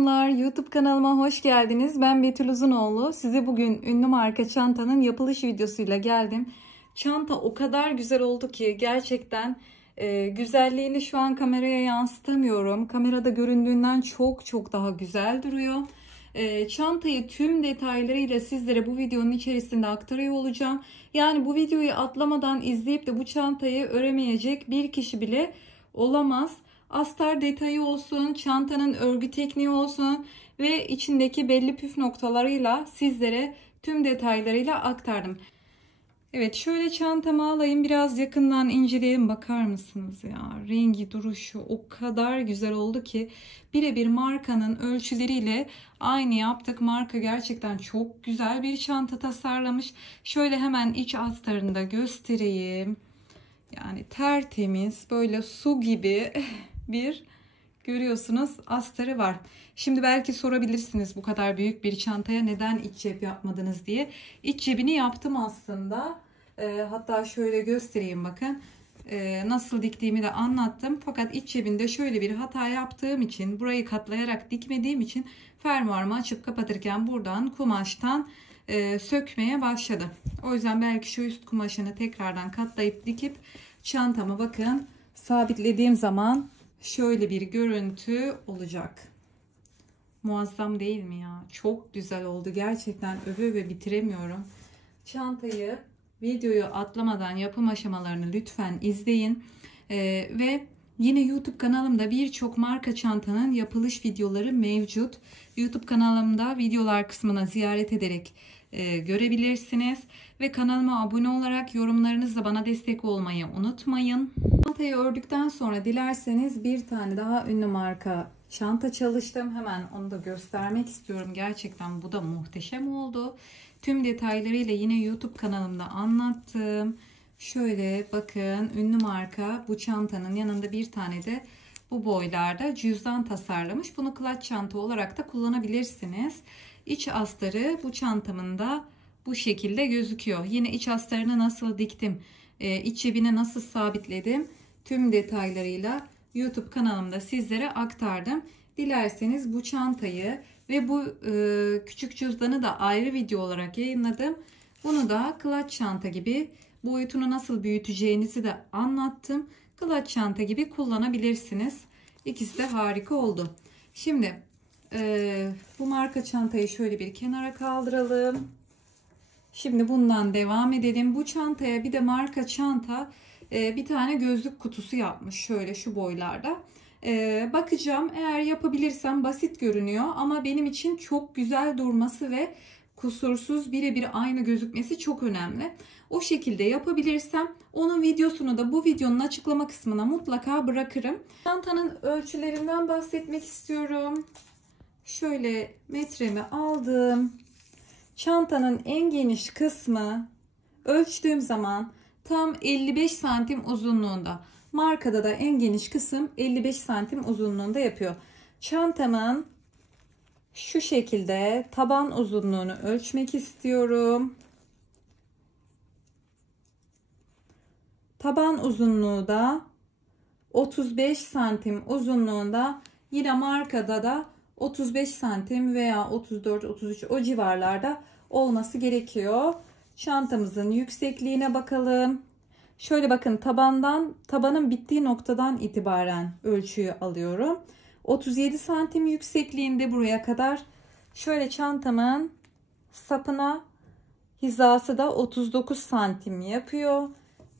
Selamlar, YouTube kanalıma hoş geldiniz. Ben Betül Uzunoğlu. Size bugün ünlü marka çantanın yapılış videosuyla geldim. Çanta o kadar güzel oldu ki gerçekten güzelliğini şu an kameraya yansıtamıyorum. Kamerada göründüğünden çok daha güzel duruyor. Çantayı tüm detaylarıyla sizlere bu videonun içerisinde aktarıyor olacağım. Yani bu videoyu atlamadan izleyip de bu çantayı öremeyecek bir kişi bile olamaz. Astar detayı olsun, çantanın örgü tekniği olsun ve içindeki belli püf noktalarıyla sizlere tüm detaylarıyla aktardım. Evet, şöyle çantamı alayım, biraz yakından inceleyelim. Bakar mısınız ya? Rengi, duruşu o kadar güzel oldu ki birebir markanın ölçüleriyle aynı yaptık. Marka gerçekten çok güzel bir çanta tasarlamış. Şöyle hemen iç astarını da göstereyim. Yani tertemiz, böyle su gibi bir, görüyorsunuz, astarı var. Şimdi belki sorabilirsiniz, bu kadar büyük bir çantaya neden iç cep yapmadınız diye. İç cebini yaptım aslında. Hatta şöyle göstereyim, bakın. Nasıl diktiğimi de anlattım. Fakat iç cebinde şöyle bir hata yaptığım için, burayı katlayarak dikmediğim için fermuarımı açıp kapatırken buradan kumaştan sökmeye başladı. O yüzden belki şu üst kumaşını tekrardan katlayıp dikip çantamı bakın sabitlediğim zaman şöyle bir görüntü olacak. Muazzam değil mi ya? Çok güzel oldu. Gerçekten öve bitiremiyorum. Çantayı, videoyu atlamadan yapım aşamalarını lütfen izleyin. Ve yine YouTube kanalımda birçok marka çantanın yapılış videoları mevcut. YouTube kanalımda videolar kısmına ziyaret ederek görebilirsiniz. Ve kanalıma abone olarak yorumlarınızla bana destek olmayı unutmayın. Çantayı ördükten sonra dilerseniz bir tane daha ünlü marka çanta çalıştım. Hemen onu da göstermek istiyorum. Gerçekten bu da muhteşem oldu. Tüm detaylarıyla yine YouTube kanalımda anlattım. Şöyle bakın, ünlü marka bu çantanın yanında bir tane de bu boylarda cüzdan tasarlamış. Bunu clutch çanta olarak da kullanabilirsiniz. İç astarı bu çantamın da bu şekilde gözüküyor. Yine iç astarını nasıl diktim, iç cebine nasıl sabitledim, tüm detaylarıyla YouTube kanalımda sizlere aktardım. Dilerseniz bu çantayı ve bu küçük cüzdanı da ayrı video olarak yayınladım. Bunu da clutch çanta gibi, boyutunu nasıl büyüteceğinizi de anlattım. Clutch çanta gibi kullanabilirsiniz. İkisi de harika oldu. Şimdi bu marka çantayı şöyle bir kenara kaldıralım. Şimdi bundan devam edelim. Bu çantaya bir de marka çanta bir tane gözlük kutusu yapmış. Şöyle şu boylarda. Bakacağım, eğer yapabilirsem. Basit görünüyor ama benim için çok güzel durması ve kusursuz, birebir aynı gözükmesi çok önemli. O şekilde yapabilirsem onun videosunu da bu videonun açıklama kısmına mutlaka bırakırım. Çantanın ölçülerinden bahsetmek istiyorum. Şöyle metremi aldım. Çantanın en geniş kısmı ölçtüğüm zaman tam 55 santim uzunluğunda. Markada da en geniş kısım 55 santim uzunluğunda yapıyor. Çantamın şu şekilde taban uzunluğunu ölçmek istiyorum. Taban uzunluğu da 35 santim uzunluğunda. Yine markada da 35 santim veya 34-33 o civarlarda olması gerekiyor. Çantamızın yüksekliğine bakalım. Şöyle bakın, tabanın bittiği noktadan itibaren ölçüyü alıyorum. 37 santim yüksekliğinde buraya kadar. Şöyle çantamın sapına hizası da 39 santim yapıyor.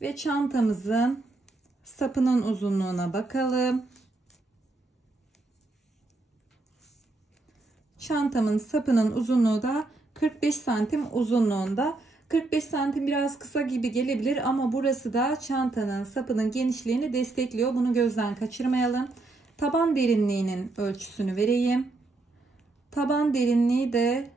Ve çantamızın sapının uzunluğuna bakalım. Çantamın sapının uzunluğu da 45 santim uzunluğunda. 45 santim biraz kısa gibi gelebilir ama burası da çantanın sapının genişliğini destekliyor. Bunu gözden kaçırmayalım. Taban derinliğinin ölçüsünü vereyim. Taban derinliği de,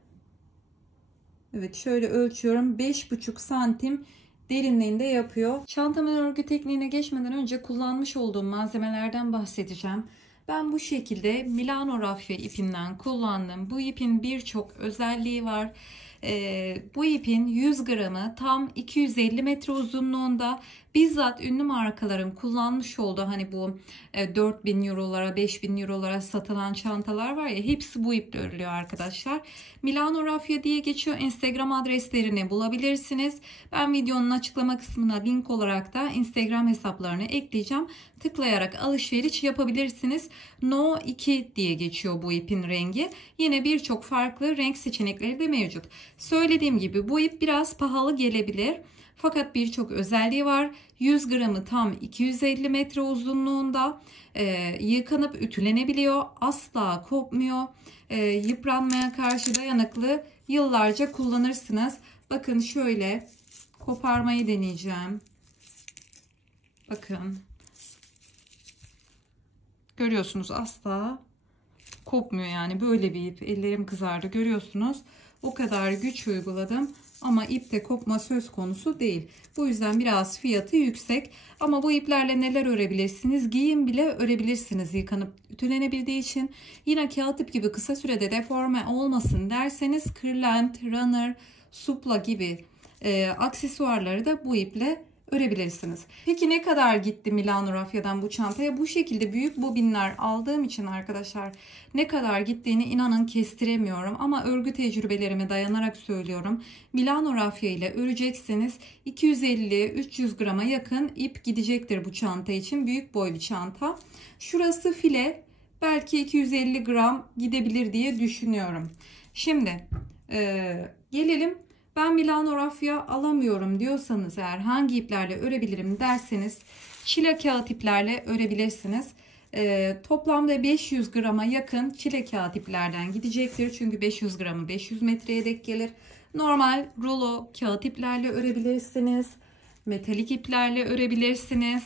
evet şöyle ölçüyorum, 5,5 santim derinliğinde yapıyor. Çantamın örgü tekniğine geçmeden önce kullanmış olduğum malzemelerden bahsedeceğim. Ben bu şekilde Milano rafya ipinden kullandım. Bu ipin birçok özelliği var. Bu ipin 100 gramı tam 250 metre uzunluğunda. Bizzat ünlü markaların kullanmış olduğu hani bu 4.000 eurolara 5.000 eurolara satılan çantalar var ya, hepsi bu iple örülüyor arkadaşlar. Milano Raffia diye geçiyor. Instagram adreslerini bulabilirsiniz. Ben videonun açıklama kısmına link olarak da Instagram hesaplarını ekleyeceğim. Tıklayarak alışveriş yapabilirsiniz. No 2 diye geçiyor bu ipin rengi. Yine birçok farklı renk seçenekleri de mevcut. Söylediğim gibi bu ip biraz pahalı gelebilir. Fakat birçok özelliği var. 100 gramı tam 250 metre uzunluğunda. Yıkanıp ütülenebiliyor. Asla kopmuyor. Yıpranmaya karşı dayanıklı. Yıllarca kullanırsınız. Bakın şöyle koparmayı deneyeceğim. Bakın. Görüyorsunuz, asla kopmuyor yani, böyle bir ip. Ellerim kızardı, görüyorsunuz. O kadar güç uyguladım ama ipte kopma söz konusu değil. Bu yüzden biraz fiyatı yüksek. Ama bu iplerle neler örebilirsiniz? Giyim bile örebilirsiniz yıkanıp ütülenebildiği için. Yine kağıt ip gibi kısa sürede deforme olmasın derseniz kırlent, runner, supla gibi aksesuarları da bu iple örebilirsiniz. Peki ne kadar gitti Milano Raffia'dan bu çantaya? Bu şekilde büyük bobinler aldığım için arkadaşlar ne kadar gittiğini inanın kestiremiyorum. Ama örgü tecrübelerime dayanarak söylüyorum. Milano Raffia ile örecekseniz 250-300 grama yakın ip gidecektir bu çanta için. Büyük boy bir çanta. Şurası file, belki 250 gram gidebilir diye düşünüyorum. Şimdi gelelim. Ben Milano Raffia alamıyorum diyorsanız eğer, hangi iplerle örebilirim derseniz çile kağıt iplerle örebilirsiniz. Toplamda 500 grama yakın çile kağıt iplerden gidecektir. Çünkü 500 gramı 500 metreye denk gelir. Normal rulo kağıt iplerle örebilirsiniz. Metalik iplerle örebilirsiniz.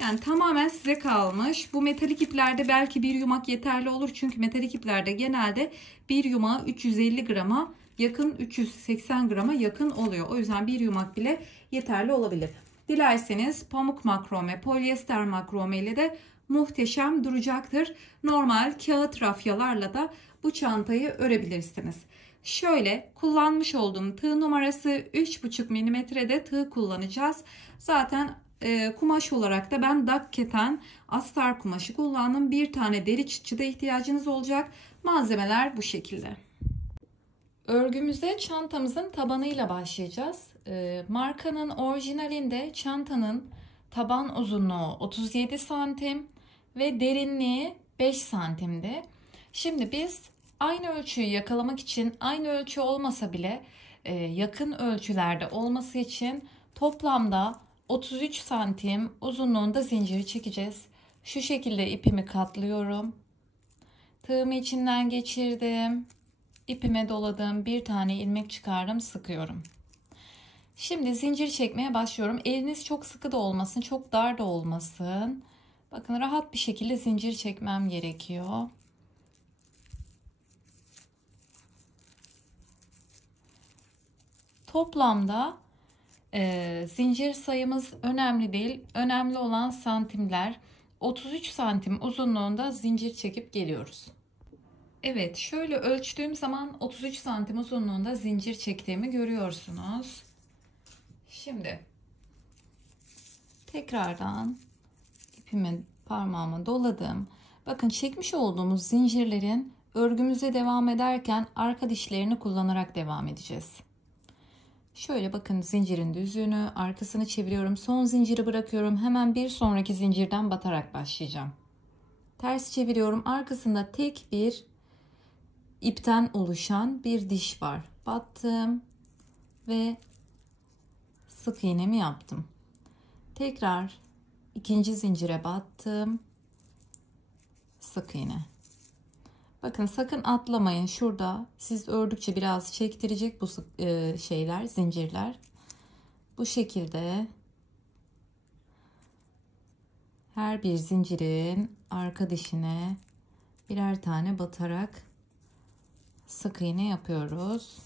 Yani tamamen size kalmış. Bu metalik iplerde belki bir yumak yeterli olur. Çünkü metalik iplerde genelde bir yumağı 350 grama yakın, 380 grama yakın oluyor. O yüzden bir yumak bile yeterli olabilir. Dilerseniz pamuk makrome, polyester makrome ile de muhteşem duracaktır. Normal kağıt rafyalarla da bu çantayı örebilirsiniz. Şöyle kullanmış olduğum tığ numarası 3,5 milimetrede tığ kullanacağız. Zaten kumaş olarak da ben dak keten astar kumaşı kullandım. Bir tane deri çıtçıda ihtiyacınız olacak. Malzemeler bu şekilde. Örgümüze çantamızın tabanıyla başlayacağız. Markanın orijinalinde çantanın taban uzunluğu 37 santim ve derinliği 5 santimdi. Şimdi biz aynı ölçüyü yakalamak için, aynı ölçü olmasa bile yakın ölçülerde olması için toplamda 33 santim uzunluğunda zinciri çekeceğiz. Şu şekilde ipimi katlıyorum. Tığımı içinden geçirdim. İpime doladım. Bir tane ilmek çıkardım. Sıkıyorum. Şimdi zincir çekmeye başlıyorum. Eliniz çok sıkı da olmasın, çok dar da olmasın. Bakın rahat bir şekilde zincir çekmem gerekiyor. Toplamda zincir sayımız önemli değil. Önemli olan santimler. 33 santim uzunluğunda zincir çekip geliyoruz. Evet, şöyle ölçtüğüm zaman 33 santim uzunluğunda zincir çektiğimi görüyorsunuz. Şimdi tekrardan ipimi parmağıma doladım. Bakın çekmiş olduğumuz zincirlerin örgümüze devam ederken arka dişlerini kullanarak devam edeceğiz. Şöyle bakın, zincirin düzlüğünü, arkasını çeviriyorum. Son zinciri bırakıyorum. Hemen bir sonraki zincirden batarak başlayacağım. Ters çeviriyorum. Arkasında tek bir ipten oluşan bir diş var. Battım ve sık iğnemi yaptım. Tekrar ikinci zincire battım. Sık iğne. Bakın sakın atlamayın. Şurada siz ördükçe biraz çektirecek bu şeyler, zincirler. Bu şekilde her bir zincirin arka dişine birer tane batarak sık iğne yapıyoruz.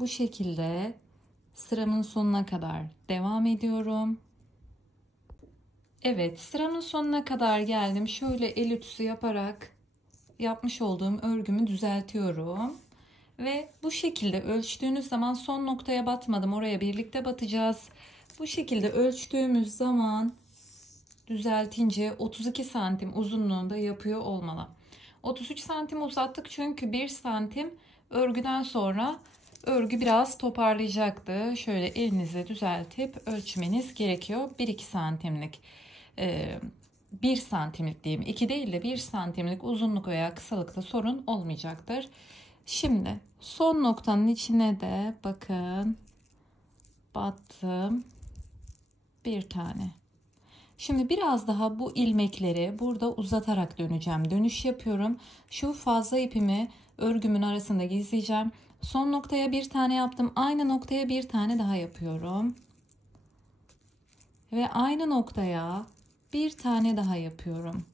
Bu şekilde sıramın sonuna kadar devam ediyorum. Evet, sıramın sonuna kadar geldim. Şöyle el ütüsü yaparak yapmış olduğum örgümü düzeltiyorum. Ve bu şekilde ölçtüğünüz zaman son noktaya batmadım. Oraya birlikte batacağız. Bu şekilde ölçtüğümüz zaman düzeltince 32 santim uzunluğunda yapıyor olmalı. 33 santim uzattık çünkü 1 santim örgüden sonra örgü biraz toparlayacaktı. Şöyle elinizle düzeltip ölçmeniz gerekiyor. 1-2 santimlik 1 santimlik diyeyim, 2 değil de 1 santimlik uzunluk veya kısalıkta sorun olmayacaktır. Şimdi son noktanın içine de bakın battım bir tane. Şimdi biraz daha bu ilmekleri burada uzatarak döneceğim. Dönüş yapıyorum. Şu fazla ipimi örgümün arasında gizleyeceğim. Son noktaya bir tane yaptım. Aynı noktaya bir tane daha yapıyorum. Ve aynı noktaya bir tane daha yapıyorum.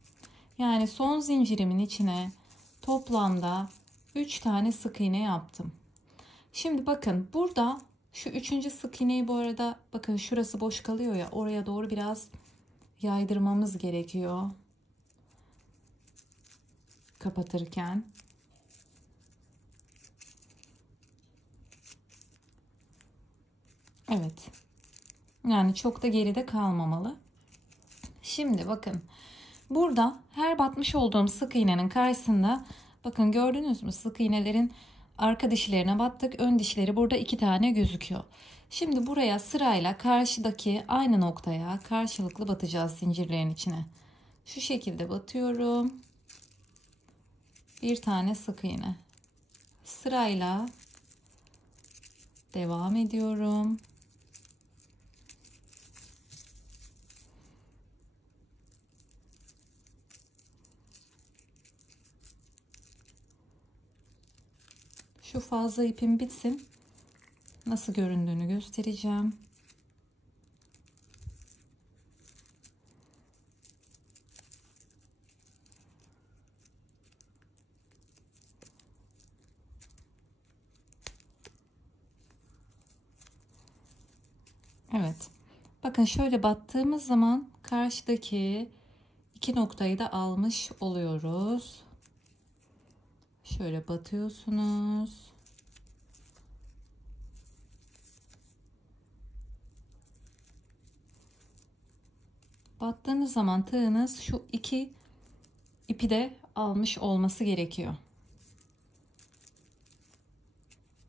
Yani son zincirimin içine toplamda 3 tane sık iğne yaptım. Şimdi bakın burada şu 3. sık iğneyi bu arada bakın şurası boş kalıyor ya, oraya doğru biraz yaydırmamız gerekiyor kapatırken. Evet. Yani çok da geride kalmamalı. Şimdi bakın burada her batmış olduğum sık iğnenin karşısında bakın gördünüz mü, sık iğnelerin arka dişlerine battık. Ön dişleri burada 2 tane gözüküyor. Şimdi buraya sırayla karşıdaki aynı noktaya karşılıklı batacağız zincirlerin içine. Şu şekilde batıyorum. Bir tane sık iğne. Sırayla devam ediyorum. Şu fazla ipim bitsin. Nasıl göründüğünü göstereceğim. Evet. Bakın şöyle battığımız zaman karşıdaki 2 noktayı da almış oluyoruz. Şöyle batıyorsunuz. Battığınız zaman tığınız şu 2 ipi de almış olması gerekiyor.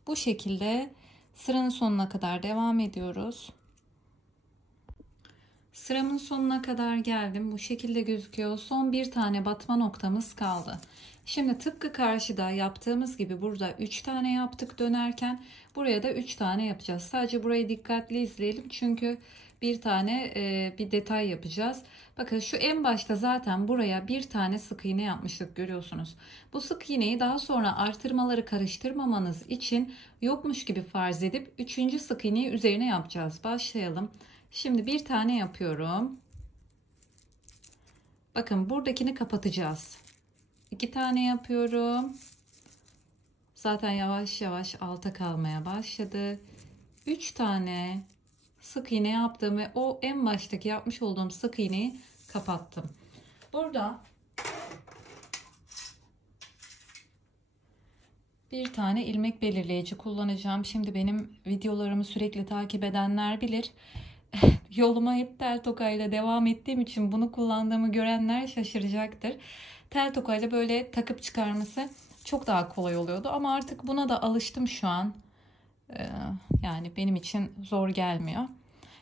Bu şekilde sıranın sonuna kadar devam ediyoruz. Sıramın sonuna kadar geldim. Bu şekilde gözüküyor. Son bir tane batma noktamız kaldı. Şimdi tıpkı karşıda yaptığımız gibi burada 3 tane yaptık dönerken. Buraya da 3 tane yapacağız. Sadece burayı dikkatli izleyelim. Çünkü bir tane bir detay yapacağız. Bakın şu en başta zaten buraya bir tane sık iğne yapmıştık, görüyorsunuz. Bu sık iğneyi daha sonra artırmaları karıştırmamanız için yokmuş gibi farz edip 3. sık iğneyi üzerine yapacağız. Başlayalım. Şimdi bir tane yapıyorum. Bakın buradakini kapatacağız. 2 tane yapıyorum. Zaten yavaş yavaş alta kalmaya başladı. 3 tane sık iğne yaptım ve o en baştaki yapmış olduğum sık iğneyi kapattım. Burada bir tane ilmek belirleyici kullanacağım. Şimdi benim videolarımı sürekli takip edenler bilir. Yoluma hep tel tokayla devam ettiğim için bunu kullandığımı görenler şaşıracaktır. Tel tokayla böyle takıp çıkarması çok daha kolay oluyordu ama artık buna da alıştım şu an. Yani benim için zor gelmiyor.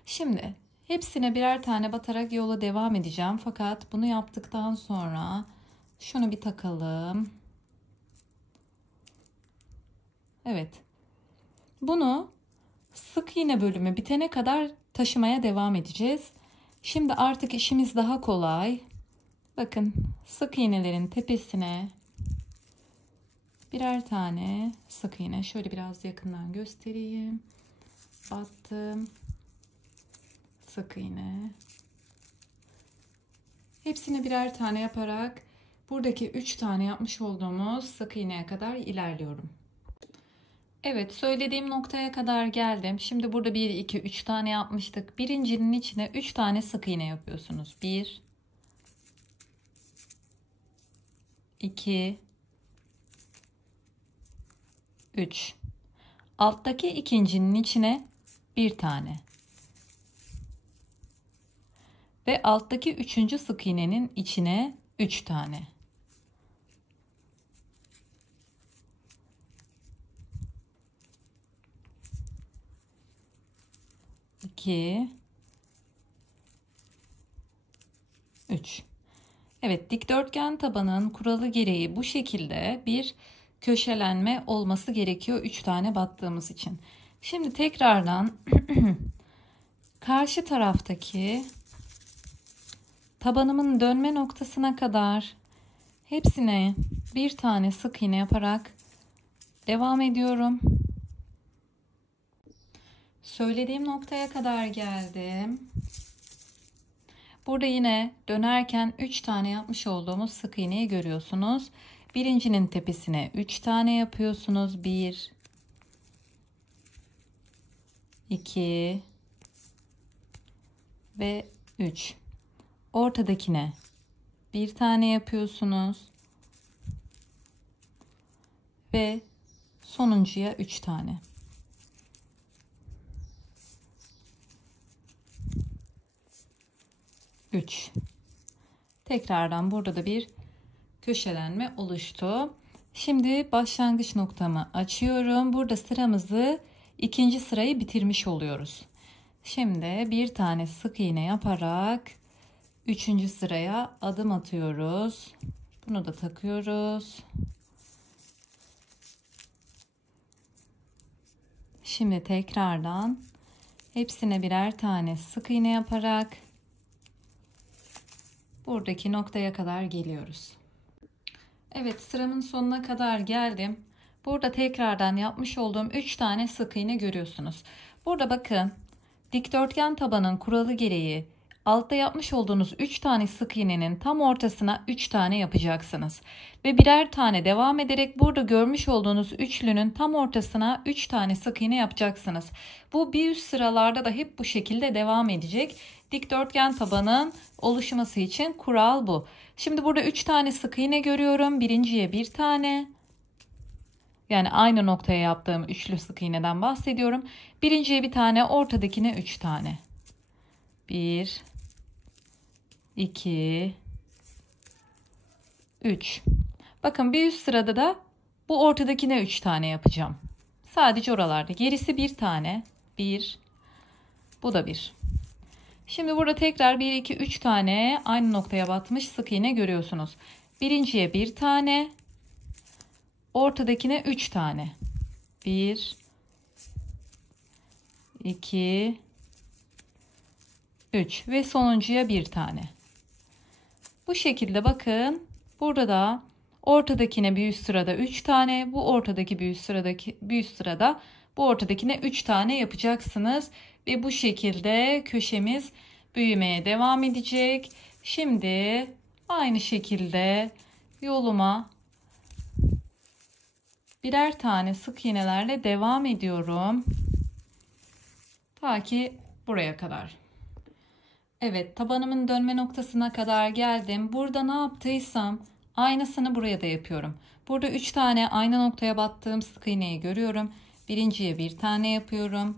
Şimdi hepsine birer tane batarak yola devam edeceğim. Fakat bunu yaptıktan sonra şunu bir takalım. Evet. Bunu sık iğne bölümü bitene kadar taşımaya devam edeceğiz. Şimdi artık işimiz daha kolay. Bakın sık iğnelerin tepesine birer tane sık iğne. Şöyle biraz yakından göstereyim. Battım. Sık iğne. Hepsine birer tane yaparak buradaki 3 tane yapmış olduğumuz sık iğneye kadar ilerliyorum. Evet, söylediğim noktaya kadar geldim. Şimdi burada 1, 2, 3 tane yapmıştık. Birincinin içine 3 tane sık iğne yapıyorsunuz. 1, 2, 3. Alttaki ikincinin içine bir tane. Ve alttaki üçüncü sık iğnenin içine 3 tane. 2, 3. Evet, dikdörtgen tabanın kuralı gereği bu şekilde bir köşelenme olması gerekiyor 3 tane battığımız için. Şimdi tekrardan karşı taraftaki tabanımın dönme noktasına kadar hepsine bir tane sık iğne yaparak devam ediyorum. Söylediğim noktaya kadar geldim. Burada yine dönerken 3 tane yapmış olduğumuz sık iğneyi görüyorsunuz. Birincinin tepesine 3 tane yapıyorsunuz. 1, 2 ve 3. Ortadakine bir tane yapıyorsunuz. Ve sonuncuya 3 tane. Tekrardan burada da bir köşelenme oluştu. Şimdi başlangıç noktamı açıyorum. Burada sıramızı ikinci sırayı bitirmiş oluyoruz. Şimdi bir tane sık iğne yaparak üçüncü sıraya adım atıyoruz. Bunu da takıyoruz. Şimdi tekrardan hepsine birer tane sık iğne yaparak buradaki noktaya kadar geliyoruz. Evet, sıramın sonuna kadar geldim. Burada tekrardan yapmış olduğum 3 tane sık iğne görüyorsunuz. Burada bakın, dikdörtgen tabanın kuralı gereği altta yapmış olduğunuz 3 tane sık iğnenin tam ortasına 3 tane yapacaksınız. Ve birer tane devam ederek burada görmüş olduğunuz üçlünün tam ortasına 3 tane sık iğne yapacaksınız. Bu bir üst sıralarda da hep bu şekilde devam edecek. Dikdörtgen tabanın oluşması için kural bu. Şimdi burada 3 tane sık iğne görüyorum. Birinciye bir tane. Yani aynı noktaya yaptığım üçlü sık iğneden bahsediyorum. Birinciye bir tane, ortadakine 3 tane. 1, 2, 3. Bakın bir üst sırada da bu ortadakine 3 tane yapacağım. Sadece oralarda. Gerisi bir tane. 1. Bu da 1. Şimdi burada tekrar 1, 2, 3 tane aynı noktaya batmış sık iğne görüyorsunuz. Birinciye bir tane. Ortadakine 3 tane. 1, 2, 3 ve sonuncuya bir tane. Bu şekilde bakın. Burada da ortadakine bir üst sırada 3 tane, bu ortadaki bir üst sırada bu ortadakine 3 tane yapacaksınız ve bu şekilde köşemiz büyümeye devam edecek. Şimdi aynı şekilde yoluma birer tane sık iğnelerle devam ediyorum. Ta ki buraya kadar. Evet, tabanımın dönme noktasına kadar geldim. Burada ne yaptıysam aynısını buraya da yapıyorum. Burada 3 tane aynı noktaya battığım sık iğneyi görüyorum. Birinciye bir tane yapıyorum.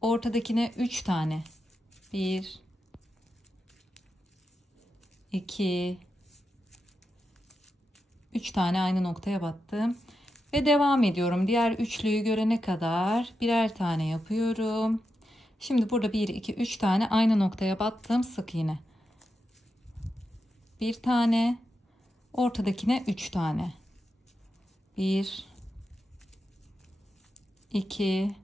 Ortadakine 3 tane. 1, 2, 3 tane aynı noktaya battım. Ve devam ediyorum. Diğer üçlüyü görene kadar birer tane yapıyorum. Şimdi burada 1, 2, 3 tane aynı noktaya battığım sık iğne. Bir tane. Ortadakine 3 tane. 1, 2,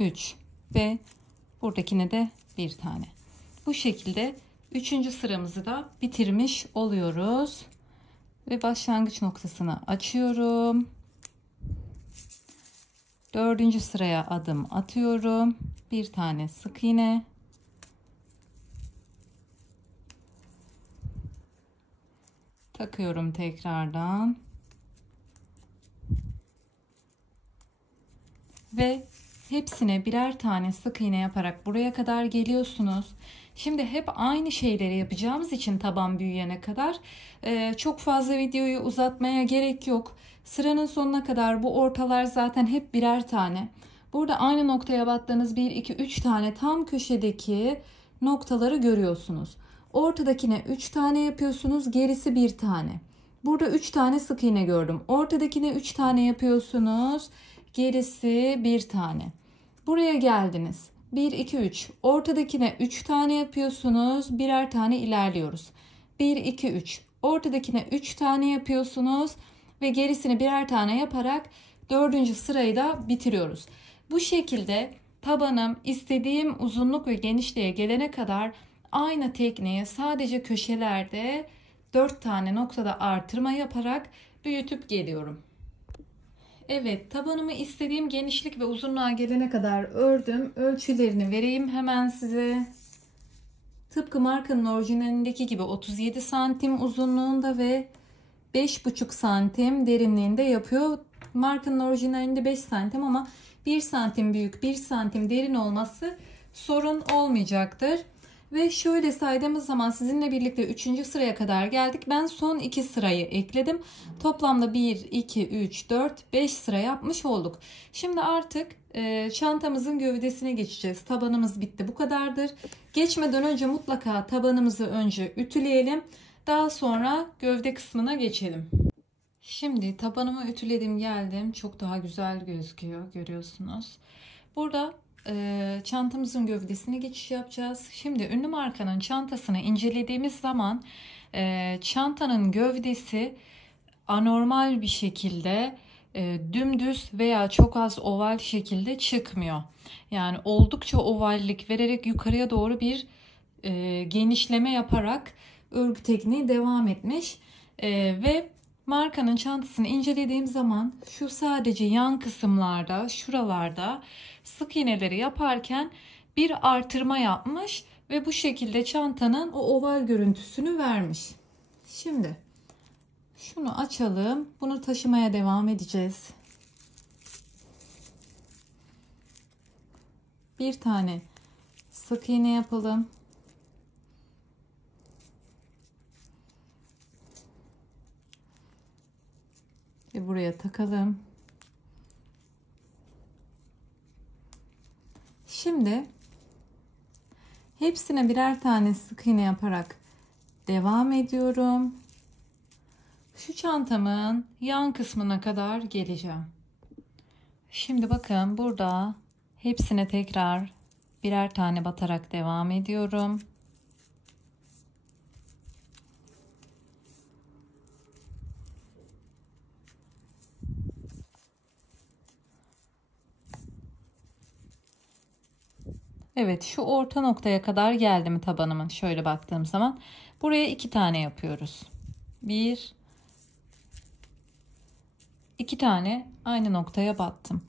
3 ve buradakine de bir tane. Bu şekilde 3. sıramızı da bitirmiş oluyoruz. Ve başlangıç noktasını açıyorum. 4. sıraya adım atıyorum. Bir tane sık iğne. Takıyorum tekrardan. Ve hepsine birer tane sık iğne yaparak buraya kadar geliyorsunuz. Şimdi hep aynı şeyleri yapacağımız için taban büyüyene kadar çok fazla videoyu uzatmaya gerek yok. Sıranın sonuna kadar bu ortalar zaten hep birer tane. Burada aynı noktaya battığınız 1, 2, 3 tane tam köşedeki noktaları görüyorsunuz. Ortadakine 3 tane yapıyorsunuz, gerisi bir tane. Burada 3 tane sık iğne gördüm. Ortadakine 3 tane yapıyorsunuz, gerisi bir tane. Buraya geldiniz. 1, 2, 3. Ortadakine 3 tane yapıyorsunuz. Birer tane ilerliyoruz. 1, 2, 3. Ortadakine 3 tane yapıyorsunuz. Ve gerisini birer tane yaparak 4. sırayı da bitiriyoruz. Bu şekilde tabanım istediğim uzunluk ve genişliğe gelene kadar aynı tekniği sadece köşelerde 4 tane noktada artırma yaparak büyütüp geliyorum. Evet, tabanımı istediğim genişlik ve uzunluğa gelene kadar ördüm. Ölçülerini vereyim hemen size. Tıpkı markanın orijinalindeki gibi 37 santim uzunluğunda ve 5,5 santim derinliğinde yapıyor. Markanın orijinalinde 5 santim ama 1 santim büyük, 1 santim derin olması sorun olmayacaktır. Ve şöyle saydığımız zaman sizinle birlikte 3. sıraya kadar geldik. Ben son 2 sırayı ekledim. Toplamda 1, 2, 3, 4, 5 sıra yapmış olduk. Şimdi artık çantamızın gövdesine geçeceğiz. Tabanımız bitti, bu kadardır. Geçmeden önce mutlaka tabanımızı önce ütüleyelim. Daha sonra gövde kısmına geçelim. Şimdi tabanımı ütüledim, geldim. Çok daha güzel gözüküyor, görüyorsunuz. Burada çantamızın gövdesine geçiş yapacağız. Şimdi ünlü markanın çantasını incelediğimiz zaman çantanın gövdesi anormal bir şekilde dümdüz veya çok az oval şekilde çıkmıyor. Yani oldukça ovallik vererek yukarıya doğru bir genişleme yaparak örgü tekniği devam etmiş. Ve markanın çantasını incelediğim zaman şu sadece yan kısımlarda, şuralarda sık iğneleri yaparken bir artırma yapmış ve bu şekilde çantanın o oval görüntüsünü vermiş. Şimdi şunu açalım. Bunu taşımaya devam edeceğiz. Bir tane sık iğne yapalım. Ve buraya takalım. Şimdi hepsine birer tane sık iğne yaparak devam ediyorum. Şu çantamın yan kısmına kadar geleceğim. Şimdi bakın, burada hepsine tekrar birer tane batarak devam ediyorum. Evet, şu orta noktaya kadar geldim tabanımın. Şöyle baktığım zaman buraya 2 tane yapıyoruz. 1, 2 tane aynı noktaya battım.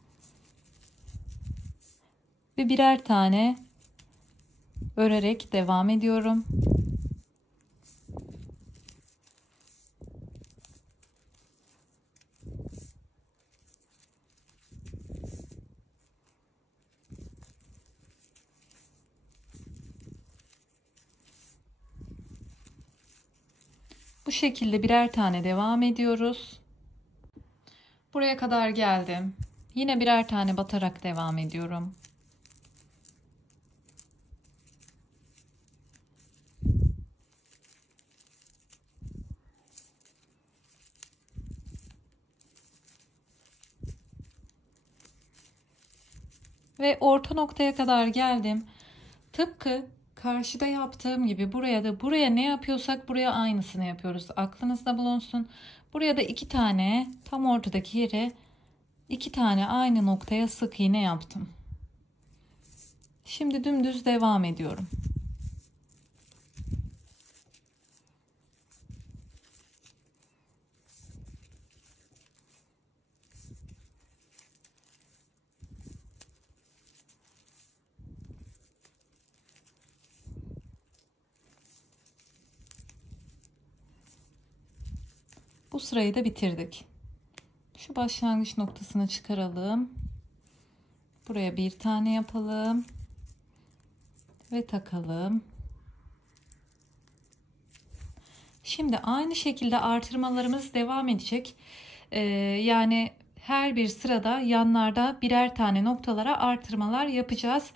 Ve birer tane örerek devam ediyorum. Bu şekilde birer tane devam ediyoruz. Buraya kadar geldim. Yine birer tane batarak devam ediyorum. Ve orta noktaya kadar geldim. Tıpkı karşıda yaptığım gibi buraya ne yapıyorsak buraya aynısını yapıyoruz. Aklınızda bulunsun. Buraya da 2 tane tam ortadaki yere 2 tane aynı noktaya sık iğne yaptım. Şimdi dümdüz devam ediyorum. sırayı da bitirdik. Şu başlangıç noktasını çıkaralım. Buraya bir tane yapalım ve takalım. Şimdi aynı şekilde artırmalarımız devam edecek. Yani her bir sırada yanlarda birer tane noktalara artırmalar yapacağız.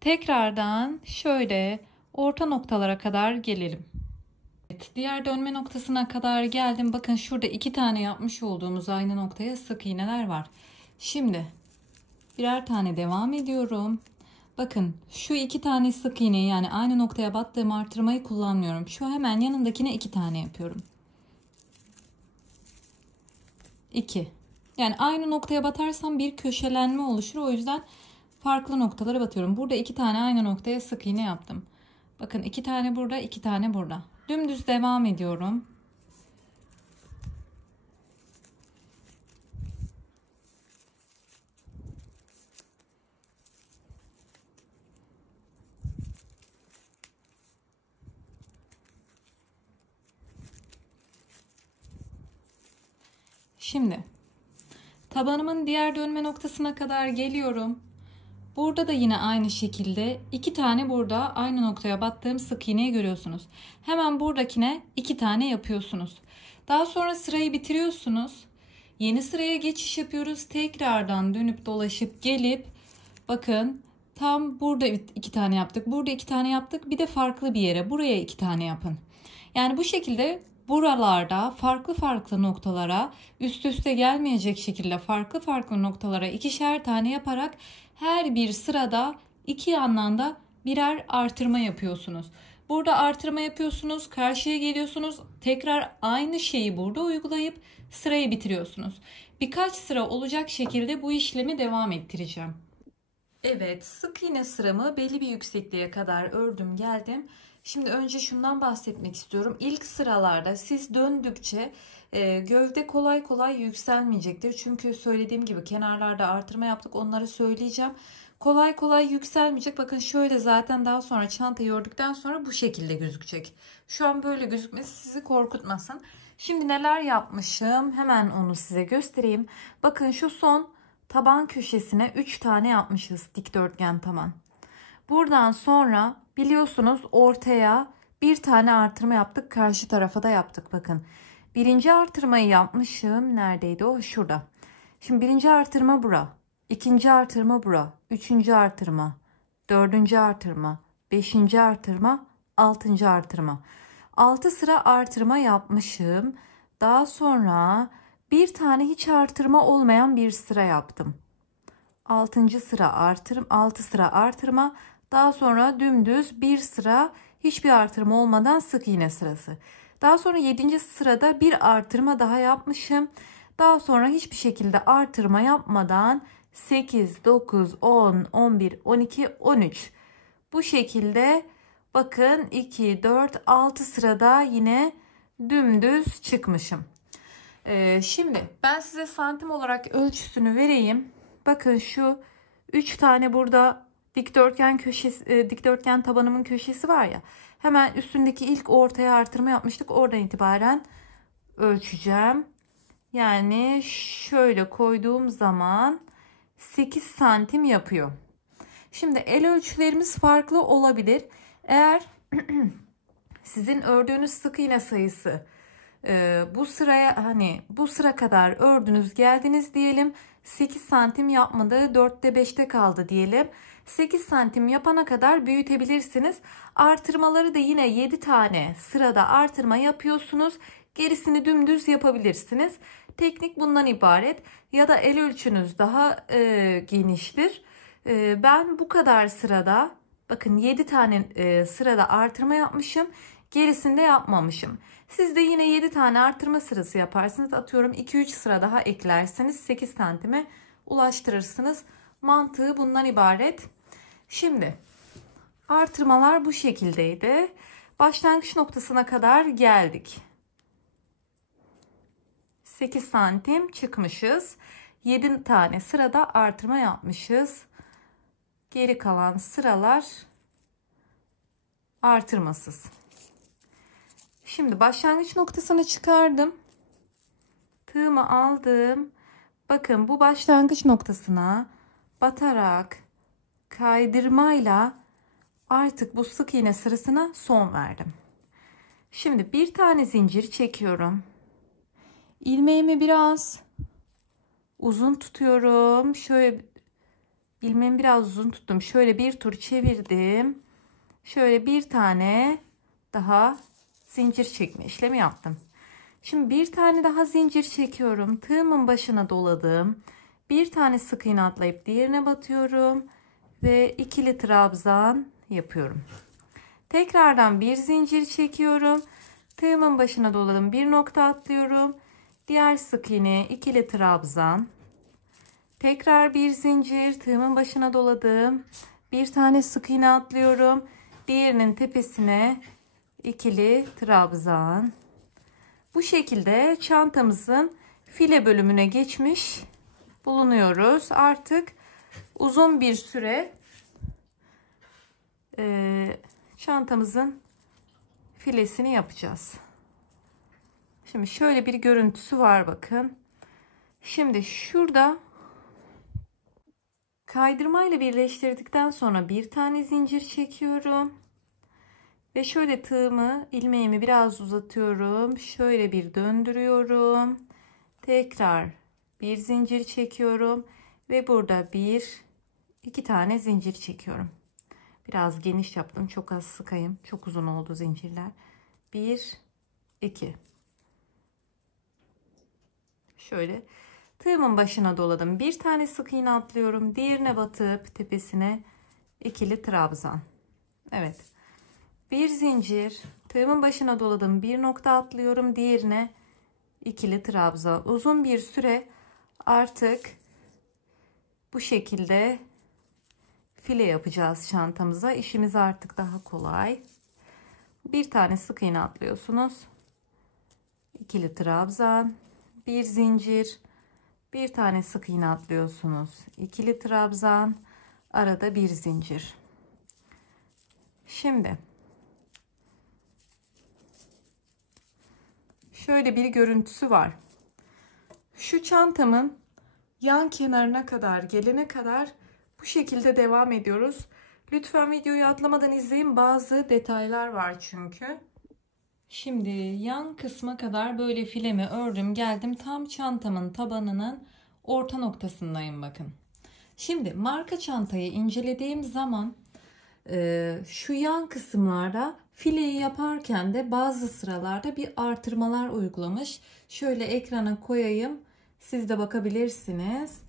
Tekrardan şöyle orta noktalara kadar gelelim. Evet, diğer dönme noktasına kadar geldim. Bakın şurada 2 tane yapmış olduğumuz aynı noktaya sık iğneler var. Şimdi birer tane devam ediyorum. Bakın şu 2 tane sık iğneyi, yani aynı noktaya battığım artırmayı kullanmıyorum. Şu hemen yanındakine 2 tane yapıyorum. 2. Yani aynı noktaya batarsam bir köşelenme oluşur. O yüzden farklı noktalara batıyorum. Burada 2 tane aynı noktaya sık iğne yaptım. Bakın 2 tane burada, 2 tane burada. Dümdüz devam ediyorum. Şimdi tabanımın diğer dönme noktasına kadar geliyorum. Burada da yine aynı şekilde 2 tane burada aynı noktaya battığım sık iğneyi görüyorsunuz. Hemen buradakine 2 tane yapıyorsunuz. Daha sonra sırayı bitiriyorsunuz. Yeni sıraya geçiş yapıyoruz. Tekrardan dönüp dolaşıp gelip bakın tam burada 2 tane yaptık. Burada 2 tane yaptık. Bir de farklı bir yere buraya 2 tane yapın. Yani bu şekilde buralarda farklı farklı noktalara üst üste gelmeyecek şekilde farklı farklı noktalara 2'şer tane yaparak her bir sırada 2 yandan da birer artırma yapıyorsunuz. Burada artırma yapıyorsunuz, karşıya geliyorsunuz, tekrar aynı şeyi burada uygulayıp sırayı bitiriyorsunuz. Birkaç sıra olacak şekilde bu işlemi devam ettireceğim. Evet, sık iğne sıramı belli bir yüksekliğe kadar ördüm geldim. Şimdi önce şundan bahsetmek istiyorum. İlk sıralarda siz döndükçe gövde kolay kolay yükselmeyecektir. Çünkü söylediğim gibi kenarlarda artırma yaptık, onları söyleyeceğim. Kolay kolay yükselmeyecek. Bakın şöyle zaten daha sonra çantayı ördükten sonra bu şekilde gözükecek. Şu an böyle gözükmesi sizi korkutmasın. Şimdi neler yapmışım hemen onu size göstereyim. Bakın şu son taban köşesine 3 tane yapmışız dikdörtgen taban. Buradan sonra biliyorsunuz ortaya bir tane artırma yaptık. Karşı tarafa da yaptık. Bakın birinci artırmayı yapmışım. Neredeydi o? Şurada. Şimdi birinci artırma bura. İkinci artırma bura. Üçüncü artırma. Dördüncü artırma. Beşinci artırma. Altıncı artırma. 6 sıra artırma yapmışım. Daha sonra bir tane hiç artırma olmayan bir sıra yaptım. 6. sıra artırım, 6 sıra artırma. Daha sonra dümdüz bir sıra hiçbir artırma olmadan sık iğne sırası. Daha sonra 7. sırada bir artırma daha yapmışım. Daha sonra hiçbir şekilde artırma yapmadan 8, 9, 10, 11, 12, 13. Bu şekilde bakın 2, 4, 6 sırada yine dümdüz çıkmışım. Şimdi ben size santim olarak ölçüsünü vereyim. Bakın şu 3 tane burada dikdörtgen köşesi, dikdörtgen tabanımın köşesi var ya. Hemen üstündeki ilk ortaya artırma yapmıştık. Oradan itibaren ölçeceğim. Yani şöyle koyduğum zaman 8 santim yapıyor. Şimdi el ölçülerimiz farklı olabilir. Eğer sizin ördüğünüz sık iğne sayısı bu sıraya bu sıra kadar ördünüz geldiniz diyelim, 8 santim yapmadı, 4'te 5'te kaldı diyelim. 8 santim yapana kadar büyütebilirsiniz. Artırmaları da yine 7 tane sırada artırma yapıyorsunuz. Gerisini dümdüz yapabilirsiniz. Teknik bundan ibaret. Ya da el ölçünüz daha geniştir. Ben bu kadar sırada bakın 7 tane sırada artırma yapmışım. Gerisinde yapmamışım. Siz de yine 7 tane artırma sırası yaparsınız. Atıyorum 2-3 sıra daha eklerseniz 8 santime ulaştırırsınız. Mantığı bundan ibaret. Şimdi artırmalar bu şekildeydi. Başlangıç noktasına kadar geldik. 8 santim çıkmışız. 7 tane sırada artırma yapmışız. Geri kalan sıralar artırmasız. Şimdi başlangıç noktasını çıkardım. Tığımı aldım. Bakın bu başlangıç noktasına batarak kaydırmayla artık bu sık iğne sırasına son verdim. Şimdi bir tane zincir çekiyorum. İlmeğimi biraz uzun tutuyorum. Şöyle ilmeğimi biraz uzun tuttum. Şöyle bir tur çevirdim. Şöyle bir tane daha zincir çekme işlemi yaptım. Şimdi bir tane daha zincir çekiyorum. Tığımın başına doladım. Bir tane sık iğne atlayıp diğerine batıyorum ve ikili trabzan yapıyorum. Tekrardan bir zincir çekiyorum. Tığımın başına doladım. Bir nokta atlıyorum. Diğer sık iğne, ikili trabzan. Tekrar bir zincir, tığımın başına doladım. Bir tane sık iğne atlıyorum. Diğerinin tepesine ikili trabzan. Bu şekilde çantamızın file bölümüne geçmiş bulunuyoruz. Artık uzun bir süre çantamızın filesini yapacağız. Şimdi şöyle bir görüntüsü var bakın. Şimdi şurada kaydırmayla birleştirdikten sonra bir tane zincir çekiyorum. Ve şöyle tığımı, ilmeğimi biraz uzatıyorum. Şöyle bir döndürüyorum. Tekrar bir zincir çekiyorum. Ve burada iki tane zincir çekiyorum. Biraz geniş yaptım. Çok az sıkayım. Çok uzun oldu zincirler. 1, 2. Şöyle tığımın başına doladım. Bir tane sık iğne atlıyorum. Diğerine batıp tepesine ikili trabzan. Evet. Bir zincir, tığımın başına doladım. Bir nokta atlıyorum. Diğerine ikili trabzan. Uzun bir süre artık bu şekilde file yapacağız çantamıza. İşimiz artık daha kolay. Bir tane sık iğne atlıyorsunuz. İkili trabzan, bir zincir, bir tane sık iğne atlıyorsunuz. İkili trabzan, arada bir zincir. Şimdi şöyle bir görüntüsü var. Şu çantamın yan kenarına kadar gelene kadar bu şekilde devam ediyoruz. Lütfen videoyu atlamadan izleyin. Bazı detaylar var çünkü. Şimdi yan kısma kadar böyle filemi ördüm. Geldim tam çantamın tabanının orta noktasındayım bakın. Şimdi marka çantayı incelediğim zaman şu yan kısımlarda fileyi yaparken de bazı sıralarda bir artırmalar uygulamış. Şöyle ekrana koyayım. Siz de bakabilirsiniz.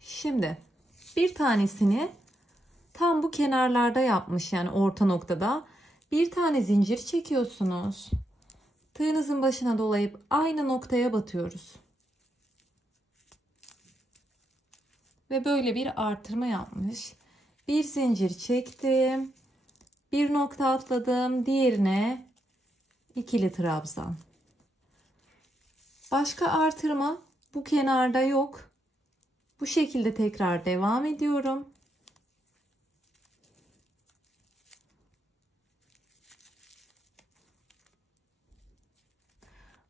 Şimdi bir tanesini tam bu kenarlarda yapmış, yani orta noktada. Bir tane zincir çekiyorsunuz. Tığınızın başına dolayıp aynı noktaya batıyoruz. Ve böyle bir artırma yapmış. Bir zincir çektim. Bir nokta atladım. Diğerine ikili trabzan. Başka artırma bu kenarda yok. Bu şekilde tekrar devam ediyorum.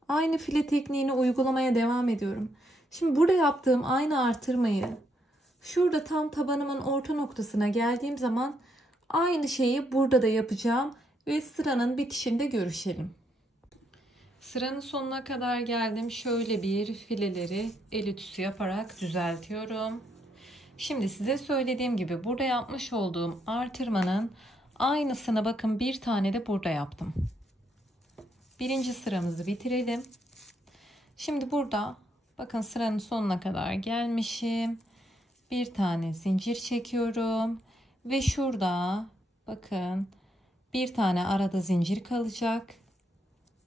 Aynı file tekniğini uygulamaya devam ediyorum. Şimdi burada yaptığım aynı artırmayı şurada tam tabanımın orta noktasına geldiğim zaman aynı şeyi burada da yapacağım ve sıranın bitişinde görüşelim. Sıranın sonuna kadar geldim. Şöyle bir fileleri el ütüsü yaparak düzeltiyorum. Şimdi size söylediğim gibi burada yapmış olduğum artırmanın aynısını bakın bir tane de burada yaptım. Birinci sıramızı bitirelim. Şimdi burada bakın sıranın sonuna kadar gelmişim. Bir tane zincir çekiyorum ve şurada bakın bir tane arada zincir kalacak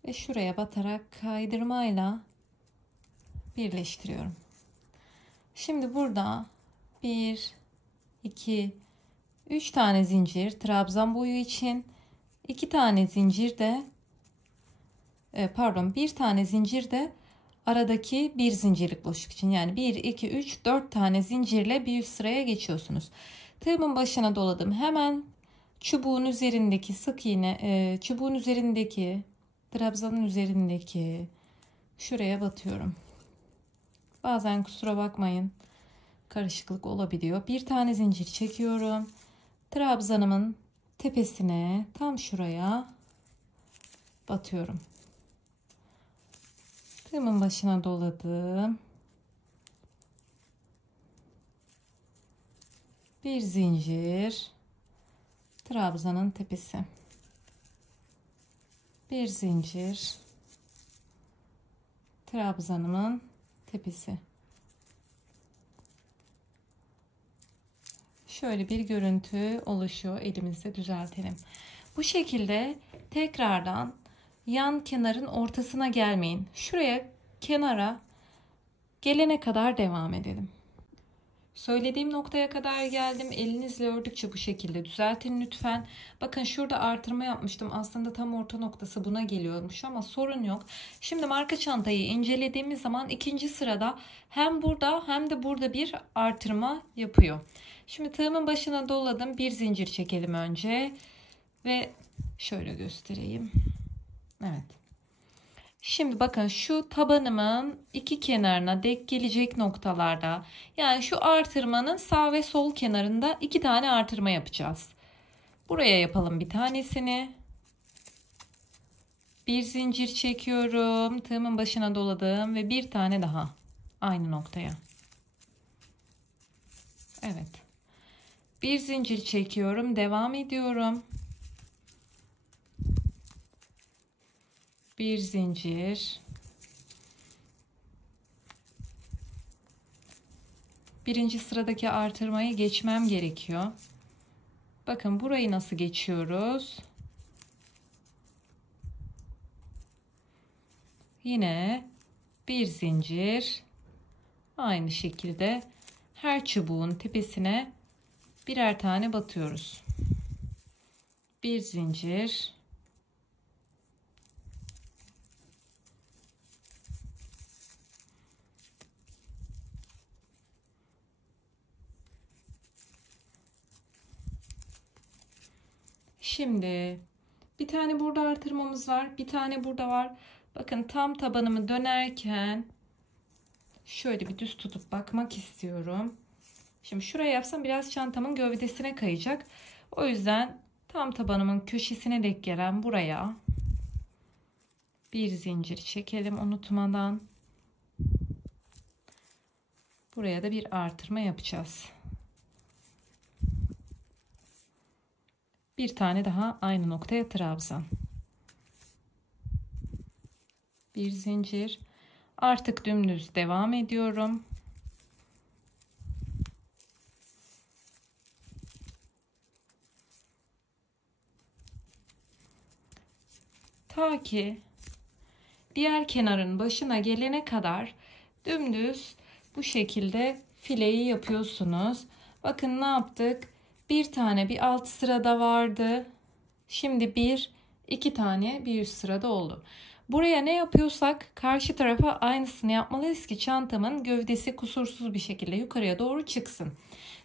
ve şuraya batarak kaydırmayla birleştiriyorum. Şimdi burada 1 2 3 tane zincir trabzan boyu için, 2 tane zincir de bir tane zincir de aradaki bir zincirlik boşluk için, yani 1 2 3 4 tane zincirle bir sıraya geçiyorsunuz. Tığımın başına doladım. Hemen çubuğun üzerindeki sık iğne, çubuğun üzerindeki trabzanın üzerindeki şuraya batıyorum. Bazen kusura bakmayın, karışıklık olabiliyor. Bir tane zincir çekiyorum. Trabzanımın tepesine, tam şuraya batıyorum. Tığımın başına doladım. Bir zincir, trabzanın tepesi. Bir zincir, trabzanımın tepesi. Şöyle bir görüntü oluşuyor. Elimizde düzeltelim. Bu şekilde tekrardan yan kenarın ortasına gelmeyin. Şuraya kenara gelene kadar devam edelim. Söylediğim noktaya kadar geldim. Elinizle ördükçe bu şekilde düzeltin lütfen. Bakın şurada artırma yapmıştım. Aslında tam orta noktası buna geliyormuş ama sorun yok. Şimdi marka çantayı incelediğimiz zaman ikinci sırada hem burada hem de burada bir artırma yapıyor. Şimdi tığımın başına doladım. Bir zincir çekelim önce. Ve şöyle göstereyim. Evet. Şimdi bakın şu tabanımın iki kenarına denk gelecek noktalarda, yani şu artırmanın sağ ve sol kenarında iki tane artırma yapacağız. Buraya yapalım bir tanesini. Bir zincir çekiyorum. Tığımın başına doladım ve bir tane daha aynı noktaya. Evet. Bir zincir çekiyorum. Devam ediyorum. Bir zincir. Birinci sıradaki artırmayı geçmem gerekiyor. Bakın burayı nasıl geçiyoruz? Yine bir zincir. Aynı şekilde her çubuğun tepesine birer tane batıyoruz. Bir zincir. Şimdi bir tane burada artırmamız var. Bir tane burada var. Bakın tam tabanımı dönerken şöyle bir düz tutup bakmak istiyorum. Şimdi şuraya yapsam biraz çantamın gövdesine kayacak. O yüzden tam tabanımın köşesine denk gelen buraya bir zincir çekelim unutmadan. Buraya da bir artırma yapacağız. Bir tane daha aynı noktaya trabzan. Bir zincir. Artık dümdüz devam ediyorum. Ta ki diğer kenarın başına gelene kadar dümdüz bu şekilde fileyi yapıyorsunuz. Bakın ne yaptık? Bir tane bir alt sırada vardı. Şimdi iki tane bir üst sırada oldu. Buraya ne yapıyorsak karşı tarafa aynısını yapmalıyız ki çantamın gövdesi kusursuz bir şekilde yukarıya doğru çıksın.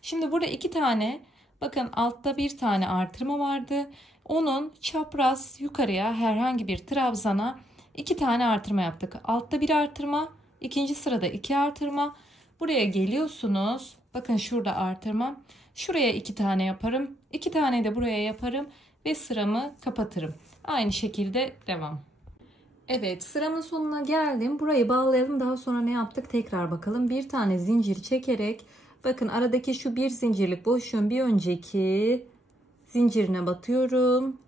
Şimdi burada iki tane, bakın altta bir tane artırma vardı. Onun çapraz yukarıya herhangi bir trabzana iki tane artırma yaptık. Altta bir artırma, ikinci sırada iki artırma. Buraya geliyorsunuz. Bakın şurada artırma. Şuraya iki tane yaparım. İki tane de buraya yaparım ve sıramı kapatırım. Aynı şekilde devam. Evet, sıramın sonuna geldim. Burayı bağlayalım. Daha sonra ne yaptık? Tekrar bakalım. Bir tane zincir çekerek, bakın aradaki şu bir zincirlik boşluğun bir önceki zincirine batıyorum.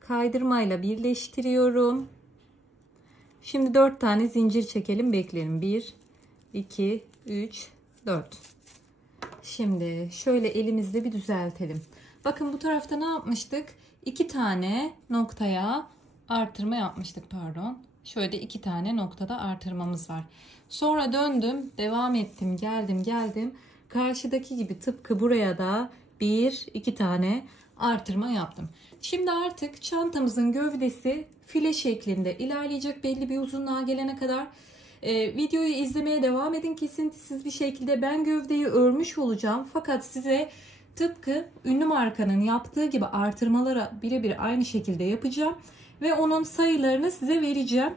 Kaydırmayla birleştiriyorum. Şimdi 4 tane zincir çekelim, bekleyelim. 1, 2, 3, 4. Şimdi şöyle elimizde bir düzeltelim. Bakın bu tarafta ne yapmıştık? 2 tane noktaya artırma yapmıştık, pardon. Şöyle 2 tane noktada artırmamız var. Sonra döndüm, devam ettim, geldim. Karşıdaki gibi tıpkı buraya da 1-2 tane artırma yaptım. Şimdi artık çantamızın gövdesi file şeklinde ilerleyecek belli bir uzunluğa gelene kadar. Videoyu izlemeye devam edin kesintisiz bir şekilde. Ben gövdeyi örmüş olacağım. Fakat size tıpkı ünlü markanın yaptığı gibi artırmalara birebir aynı şekilde yapacağım. Ve onun sayılarını size vereceğim.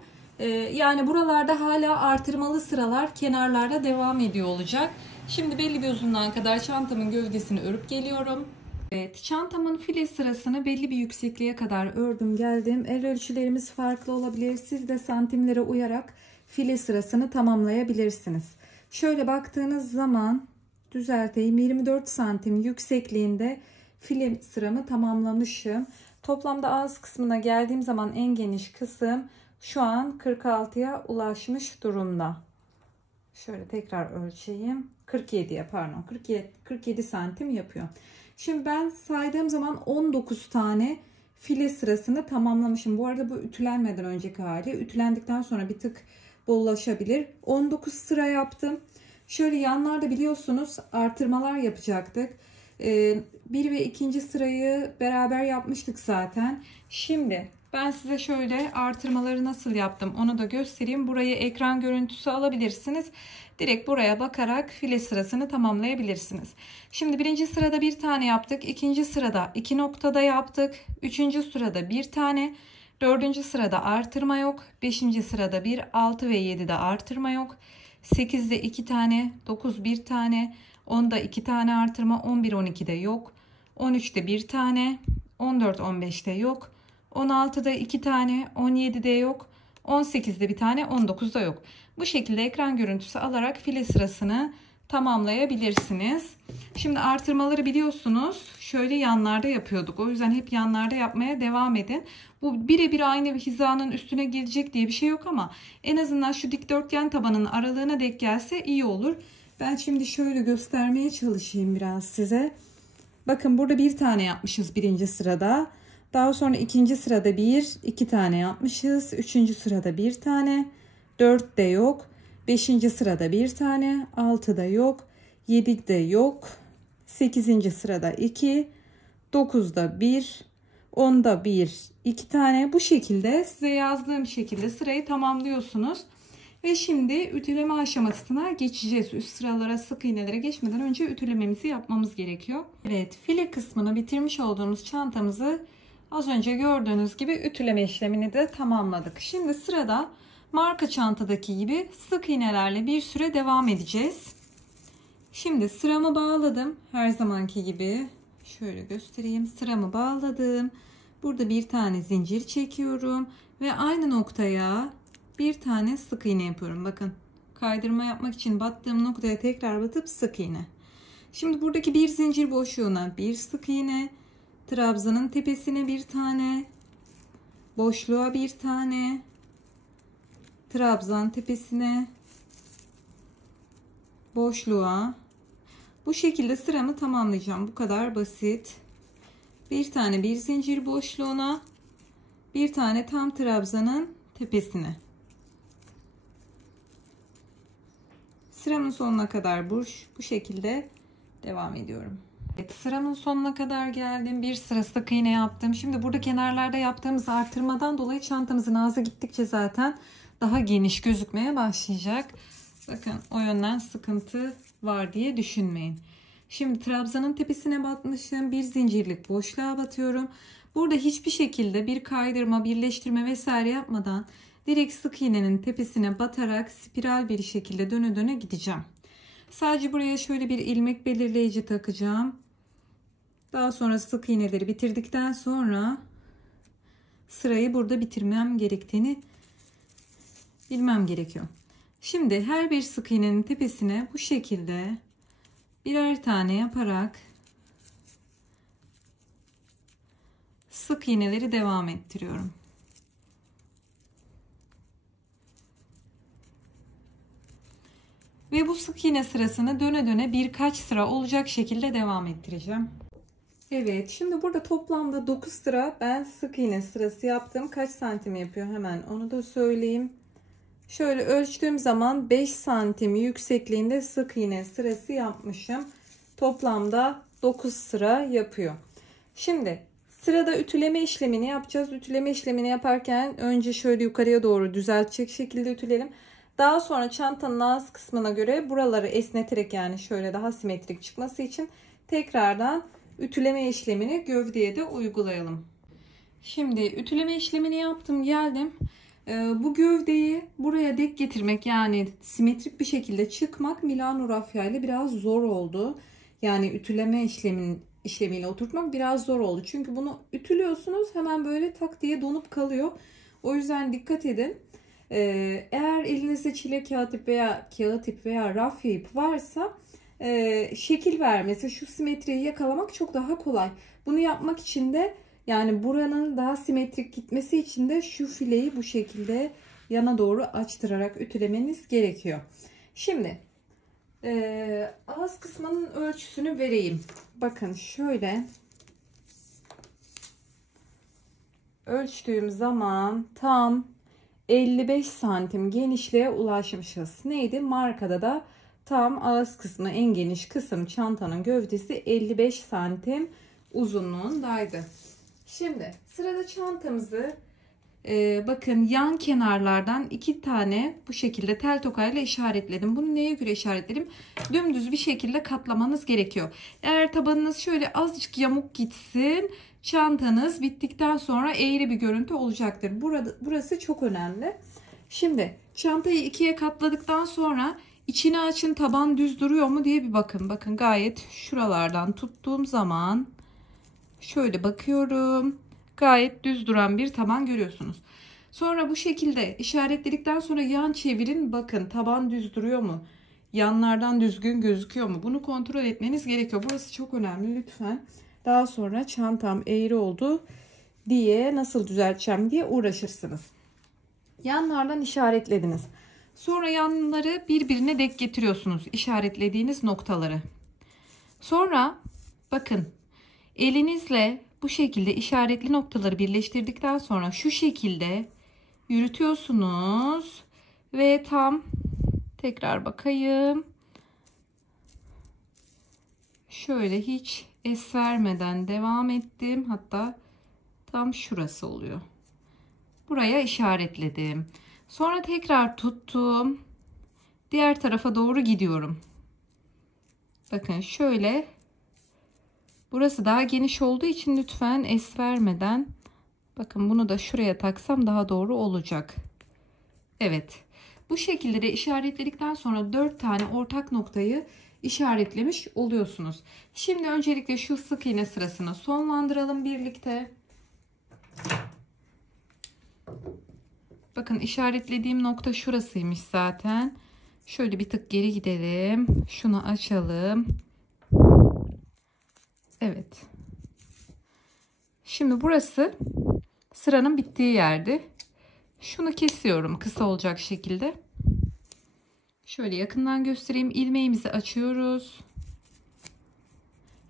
Yani buralarda hala artırmalı sıralar kenarlarda devam ediyor olacak. Şimdi belli bir uzunluğa kadar çantamın gövdesini örüp geliyorum. Evet, çantamın file sırasını belli bir yüksekliğe kadar ördüm geldim. El ölçülerimiz farklı olabilir. Siz de santimlere uyarak file sırasını tamamlayabilirsiniz. Şöyle baktığınız zaman düzelteyim, 24 santim yüksekliğinde file sıramı tamamlamışım. Toplamda ağız kısmına geldiğim zaman en geniş kısım şu an 46'ya ulaşmış durumda. Şöyle tekrar ölçeyim. 47'ye pardon 47 santim yapıyor. Şimdi ben saydığım zaman 19 tane file sırasını tamamlamışım. Bu arada bu ütülenmeden önceki hali. Ütülendikten sonra bir tık bollaşabilir. 19 sıra yaptım. Şöyle yanlarda biliyorsunuz artırmalar yapacaktık. Bir ve ikinci sırayı beraber yapmıştık zaten. Şimdi ben size şöyle artırmaları nasıl yaptım onu da göstereyim. Burayı ekran görüntüsü alabilirsiniz. Direkt buraya bakarak file sırasını tamamlayabilirsiniz. Şimdi birinci sırada bir tane yaptık. İkinci sırada 2 noktada yaptık. Üçüncü sırada bir tane. Dördüncü sırada artırma yok. Beşinci sırada 1, 6 ve 7'de artırma yok. 8'de 2 tane, 9 bir tane, 10'da 2 tane artırma, 11, 12'de yok. 13'te bir tane, 14, 15'te yok. 16'da 2 tane, 17'de yok. 18'de bir tane, 19'da yok. Bu şekilde ekran görüntüsü alarak file sırasını tamamlayabilirsiniz. Şimdi artırmaları biliyorsunuz şöyle yanlarda yapıyorduk. O yüzden hep yanlarda yapmaya devam edin. Bu birebir aynı bir hizanın üstüne gelecek diye bir şey yok ama en azından şu dikdörtgen tabanın aralığına denk gelse iyi olur. Ben şimdi şöyle göstermeye çalışayım biraz size. Bakın burada bir tane yapmışız birinci sırada. Daha sonra ikinci sırada 1, 2 tane yapmışız. Üçüncü sırada bir tane. 4'te yok. Beşinci sırada bir tane. 6'da yok. 7'de yok. 8. sırada 2. 9'da 1. 10'da 1, 2 tane. Bu şekilde size yazdığım şekilde sırayı tamamlıyorsunuz. Ve şimdi ütüleme aşamasına geçeceğiz. Üst sıralara sık iğnelere geçmeden önce ütülememizi yapmamız gerekiyor. Evet, file kısmını bitirmiş olduğumuz çantamızı az önce gördüğünüz gibi ütüleme işlemini de tamamladık. Şimdi sırada marka çantadaki gibi sık iğnelerle bir süre devam edeceğiz. Şimdi sıramı bağladım. Her zamanki gibi şöyle göstereyim. Sıramı bağladım. Burada bir tane zincir çekiyorum ve aynı noktaya bir tane sık iğne yapıyorum. Bakın, kaydırma yapmak için battığım noktaya tekrar batıp sık iğne. Şimdi buradaki bir zincir boşluğuna bir sık iğne, trabzanın tepesine bir tane, boşluğa bir tane, trabzan tepesine, boşluğa. Bu şekilde sıramı tamamlayacağım. Bu kadar basit. Bir tane bir zincir boşluğuna, bir tane tam trabzanın tepesine. Sıramın sonuna kadar bu şekilde devam ediyorum. Evet, sıramın sonuna kadar geldim. Bir sıra sık iğne yaptım. Şimdi burada kenarlarda yaptığımız artırmadan dolayı çantamızın ağzı gittikçe zaten daha geniş gözükmeye başlayacak. Bakın, o yönden sıkıntı var diye düşünmeyin. Şimdi trabzanın tepesine batmışım. Bir zincirlik boşluğa batıyorum. Burada hiçbir şekilde bir kaydırma, birleştirme vesaire yapmadan direkt sık iğnenin tepesine batarak spiral bir şekilde döne döne gideceğim. Sadece buraya şöyle bir ilmek belirleyici takacağım. Daha sonra sık iğneleri bitirdikten sonra sırayı burada bitirmem gerektiğini bilmem gerekiyor. Şimdi her bir sık iğnenin tepesine bu şekilde birer tane yaparak sık iğneleri devam ettiriyorum. Ve bu sık iğne sırasını döne döne birkaç sıra olacak şekilde devam ettireceğim. Evet, şimdi burada toplamda 9 sıra ben sık iğne sırası yaptım. Kaç santim yapıyor hemen onu da söyleyeyim. Şöyle ölçtüğüm zaman 5 santim yüksekliğinde sık iğne sırası yapmışım. Toplamda 9 sıra yapıyor. Şimdi sırada ütüleme işlemini yapacağız. Ütüleme işlemini yaparken önce şöyle yukarıya doğru düzeltecek şekilde ütüleyelim. Daha sonra çantanın ağız kısmına göre buraları esneterek, yani şöyle daha simetrik çıkması için tekrardan ütüleme işlemini gövdeye de uygulayalım. Şimdi ütüleme işlemini yaptım geldim. Bu gövdeyi buraya denk getirmek, yani simetrik bir şekilde çıkmak Milano rafya ile biraz zor oldu. Yani ütüleme işlemiyle oturtmak biraz zor oldu. Çünkü bunu ütülüyorsunuz, hemen böyle tak diye donup kalıyor. O yüzden dikkat edin. Eğer elinizde çile kağıt ip veya kağıt ip veya rafya ip varsa şekil vermesi, şu simetriyi yakalamak çok daha kolay. Bunu yapmak için de, yani buranın daha simetrik gitmesi için de şu fileyi bu şekilde yana doğru açtırarak ütülemeniz gerekiyor. Şimdi ağız kısmının ölçüsünü vereyim. Bakın şöyle ölçtüğüm zaman tam 55 santim genişliğe ulaşmışız. Neydi? Markada da tam ağız kısmı, en geniş kısım, çantanın gövdesi 55 santim uzunluğundaydı. Şimdi sırada çantamızı bakın yan kenarlardan 2 tane bu şekilde tel tokayla işaretledim. Bunu neye göre işaretledim? Dümdüz bir şekilde katlamanız gerekiyor. Eğer tabanınız şöyle azıcık yamuk gitsin, çantanız bittikten sonra eğri bir görüntü olacaktır. Burası çok önemli. Şimdi çantayı ikiye katladıktan sonra içini açın, taban düz duruyor mu diye bir bakın. Bakın gayet şuralardan tuttuğum zaman şöyle bakıyorum. Gayet düz duran bir taban görüyorsunuz. Sonra bu şekilde işaretledikten sonra yan çevirin. Bakın taban düz duruyor mu? Yanlardan düzgün gözüküyor mu? Bunu kontrol etmeniz gerekiyor. Burası çok önemli lütfen. Daha sonra çantam eğri oldu diye, nasıl düzelteceğim diye uğraşırsınız. Yanlardan işaretlediniz. Sonra yanları birbirine denk getiriyorsunuz, işaretlediğiniz noktaları. Sonra bakın elinizle bu şekilde işaretli noktaları birleştirdikten sonra şu şekilde yürütüyorsunuz ve tam, tekrar bakayım, şöyle hiç es vermeden devam ettim. Hatta tam şurası oluyor. Buraya işaretledim. Sonra tekrar tuttum. Diğer tarafa doğru gidiyorum. Bakın şöyle. Burası daha geniş olduğu için lütfen es vermeden. Bakın bunu da şuraya taksam daha doğru olacak. Evet. Bu şekilde de işaretledikten sonra 4 tane ortak noktayı işaretlemiş oluyorsunuz. Şimdi öncelikle şu sık iğne sırasını sonlandıralım birlikte. Bakın işaretlediğim nokta şurasıymış zaten. Şöyle bir tık geri gidelim. Şunu açalım. Evet. Şimdi burası sıranın bittiği yerdi. Şunu kesiyorum kısa olacak şekilde. Şöyle yakından göstereyim. İlmeğimizi açıyoruz.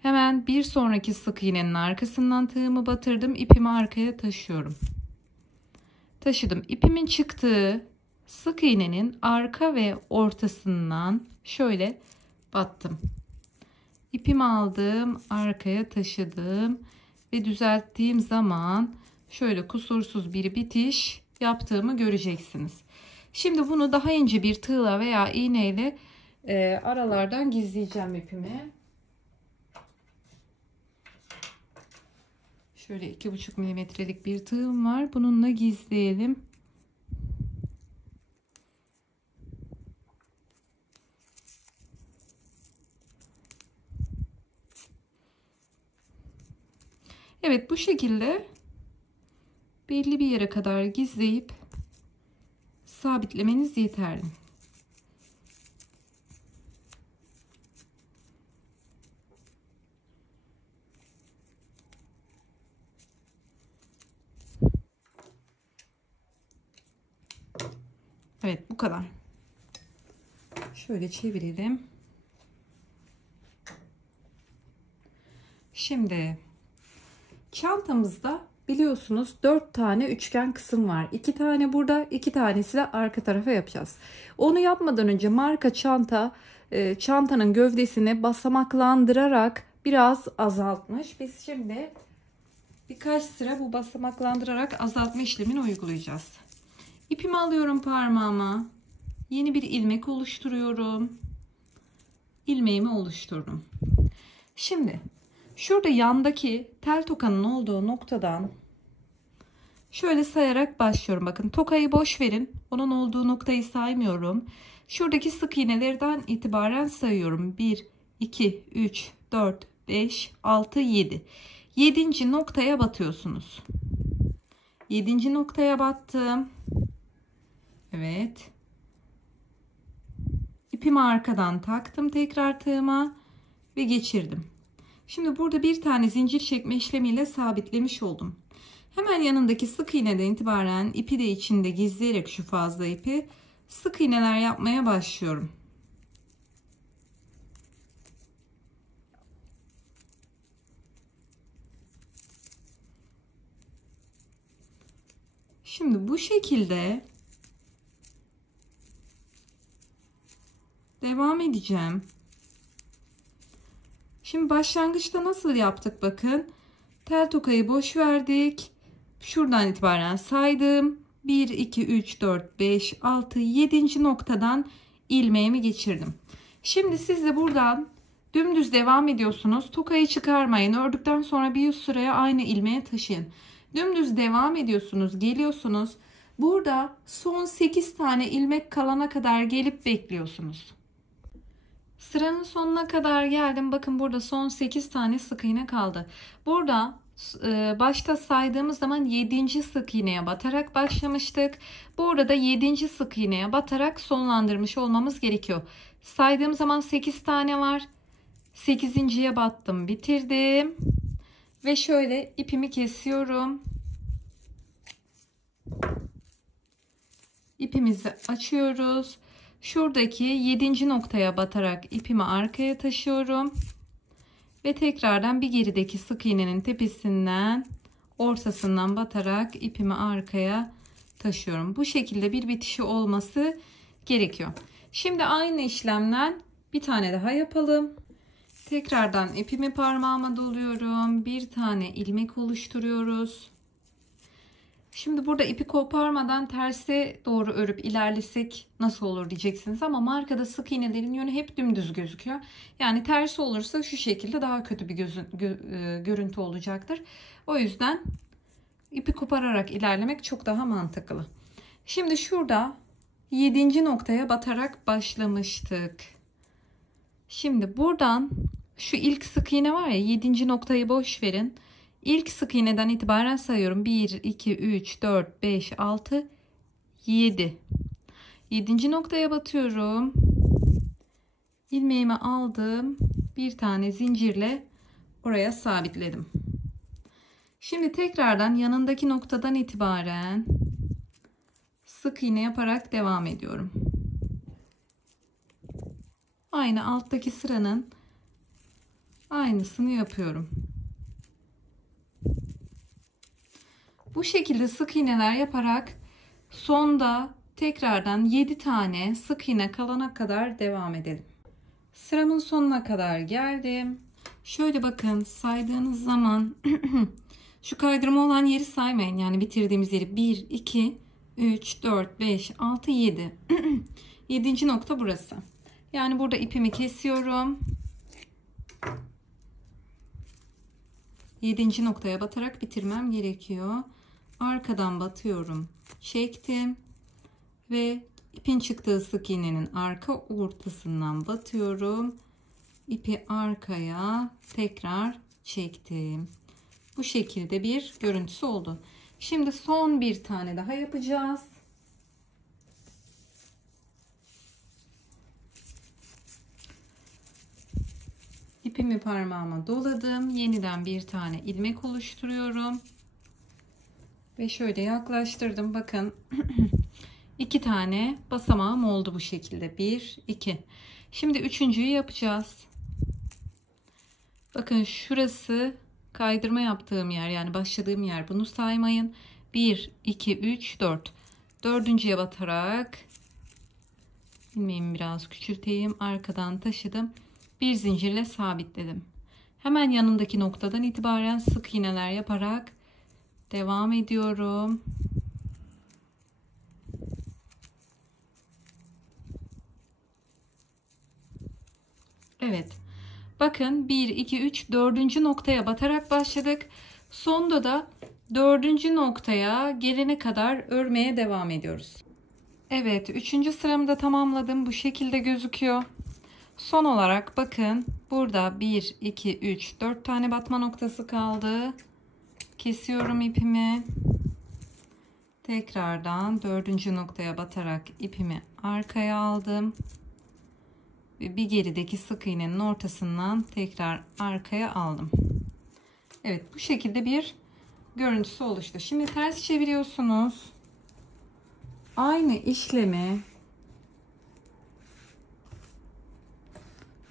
Hemen bir sonraki sık iğnenin arkasından tığımı batırdım. İpimi arkaya taşıyorum. Taşıdım. İpimin çıktığı sık iğnenin arka ve ortasından şöyle battım. İpimi aldım, arkaya taşıdım ve düzelttiğim zaman şöyle kusursuz bir bitiş yaptığımı göreceksiniz. Şimdi bunu daha ince bir tığla veya iğneyle aralardan gizleyeceğim ipimi. Şöyle 2,5 milimetrelik bir tığım var. Bununla gizleyelim. Evet, bu şekilde belli bir yere kadar gizleyip sabitlemeniz yeterli. Evet, bu kadar. Şöyle çevirelim. Şimdi çantamızda biliyorsunuz 4 tane üçgen kısım var. 2 tane burada, 2 tanesi de arka tarafa yapacağız. Onu yapmadan önce marka çantanın gövdesini basamaklandırarak biraz azaltmış. Biz şimdi birkaç sıra bu basamaklandırarak azaltma işlemini uygulayacağız. İpimi alıyorum parmağıma. Yeni bir ilmek oluşturuyorum. İlmeğimi oluşturdum. Şimdi şurada yandaki tel tokanın olduğu noktadan Şöyle sayarak başlıyorum. Bakın tokayı boş verin. Onun olduğu noktayı saymıyorum. Şuradaki sık iğnelerden itibaren sayıyorum. 1, 2, 3, 4, 5, 6, 7. 7. noktaya batıyorsunuz. 7. noktaya battım. Evet. İpimi arkadan taktım tekrar tığıma ve geçirdim. Şimdi burada bir tane zincir çekme işlemiyle sabitlemiş oldum. Hemen yanındaki sık iğneden itibaren ipi de içinde gizleyerek şu fazla ipi sık iğneler yapmaya başlıyorum. Şimdi bu şekilde devam edeceğim. Şimdi başlangıçta nasıl yaptık bakın. Tel tokayı boş verdik. Şuradan itibaren saydım. 1, 2, 3, 4, 5, 6, 7. noktadan ilmeğimi geçirdim. Şimdi siz de buradan dümdüz devam ediyorsunuz. Tokayı çıkarmayın. Ördükten sonra bir yüz sıraya aynı ilmeğe taşıyın. Dümdüz devam ediyorsunuz. Geliyorsunuz. Burada son 8 tane ilmek kalana kadar gelip bekliyorsunuz. Sıranın sonuna kadar geldim. Bakın burada son 8 tane sık iğne kaldı. Burada başta saydığımız zaman 7. sık iğneye batarak başlamıştık. Burada da 7. sık iğneye batarak sonlandırmış olmamız gerekiyor. Saydığım zaman 8 tane var. 8.'ye battım, bitirdim. Ve şöyle ipimi kesiyorum. İpimizi açıyoruz. Şuradaki 7. noktaya batarak ipimi arkaya taşıyorum. Ve tekrardan bir gerideki sık iğnenin tepesinden, ortasından batarak ipimi arkaya taşıyorum. Bu şekilde bir bitişi olması gerekiyor. Şimdi aynı işlemden bir tane daha yapalım. Tekrardan ipimi parmağıma doluyorum. Bir tane ilmek oluşturuyoruz. Şimdi burada ipi koparmadan terse doğru örüp ilerlesek nasıl olur diyeceksiniz ama markada sık iğnelerin yönü hep dümdüz gözüküyor. Yani tersi olursa şu şekilde daha kötü bir görüntü olacaktır. O yüzden ipi kopararak ilerlemek çok daha mantıklı. Şimdi şurada 7. noktaya batarak başlamıştık. Şimdi buradan şu ilk sık iğne var ya, 7. noktayı boş verin. İlk sık iğneden itibaren sayıyorum. 1, 2, 3, 4, 5, 6, 7. 7. noktaya batıyorum. İlmeğimi aldım. Bir tane zincirle oraya sabitledim. Şimdi tekrardan yanındaki noktadan itibaren sık iğne yaparak devam ediyorum. Aynı alttaki sıranın aynısını yapıyorum. Bu şekilde sık iğneler yaparak sonda tekrardan 7 tane sık iğne kalana kadar devam edelim. Sıramın sonuna kadar geldim. Şöyle bakın, saydığınız zaman şu kaydırma olan yeri saymayın. Yani bitirdiğimiz yeri 1, 2, 3, 4, 5, 6, 7. 7. nokta burası. Yani burada ipimi kesiyorum. 7. noktaya batarak bitirmem gerekiyor. Arkadan batıyorum. Çektim. Ve ipin çıktığı sık iğnenin arka ortasından batıyorum. İpi arkaya tekrar çektim. Bu şekilde bir görüntüsü oldu. Şimdi son bir tane daha yapacağız. İpimi parmağıma doladım. Yeniden bir tane ilmek oluşturuyorum. Ve şöyle yaklaştırdım. Bakın 2 tane basamağım oldu bu şekilde. 1, 2. Şimdi üçüncüyü yapacağız. Bakın şurası kaydırma yaptığım yer, yani başladığım yer. Bunu saymayın. 1, 2, 3, 4. Dördüncüye batarak ilmeğimi biraz küçülteyim. Arkadan taşıdım. Bir zincirle sabitledim. Hemen yanındaki noktadan itibaren sık iğneler yaparak devam ediyorum. Evet. Bakın 1, 2, 3, 4. noktaya batarak başladık. Sonda da Dördüncü noktaya gelene kadar örmeye devam ediyoruz. Evet, üçüncü sıramı da tamamladım. Bu şekilde gözüküyor. Son olarak bakın burada 1, 2, 3, 4 tane batma noktası kaldı. Kesiyorum ipimi. Tekrardan dördüncü noktaya batarak ipimi arkaya aldım. Ve bir gerideki sık iğnenin ortasından tekrar arkaya aldım. Evet, bu şekilde bir görüntüsü oluştu. Şimdi ters çeviriyorsunuz. Aynı işlemi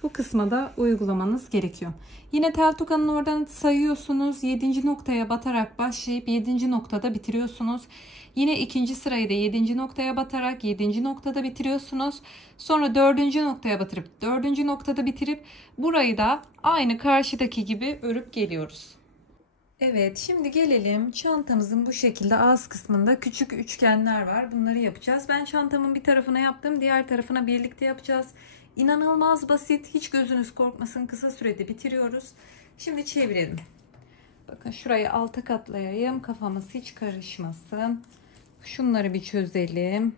bu kısma da uygulamanız gerekiyor. Yine tel tokanın oradan sayıyorsunuz. 7. noktaya batarak başlayıp 7. noktada bitiriyorsunuz. Yine ikinci sırayı da 7. noktaya batarak 7. noktada bitiriyorsunuz. Sonra 4. noktaya batırıp 4. noktada bitirip burayı da aynı karşıdaki gibi örüp geliyoruz. Evet, şimdi gelelim çantamızın bu şekilde ağız kısmında küçük üçgenler var. Bunları yapacağız. Ben çantamın bir tarafına yaptım, diğer tarafına birlikte yapacağız. İnanılmaz basit, hiç gözünüz korkmasın, kısa sürede bitiriyoruz. Şimdi çevirelim. Bakın şurayı alta katlayayım, kafamız hiç karışmasın. Şunları bir çözelim.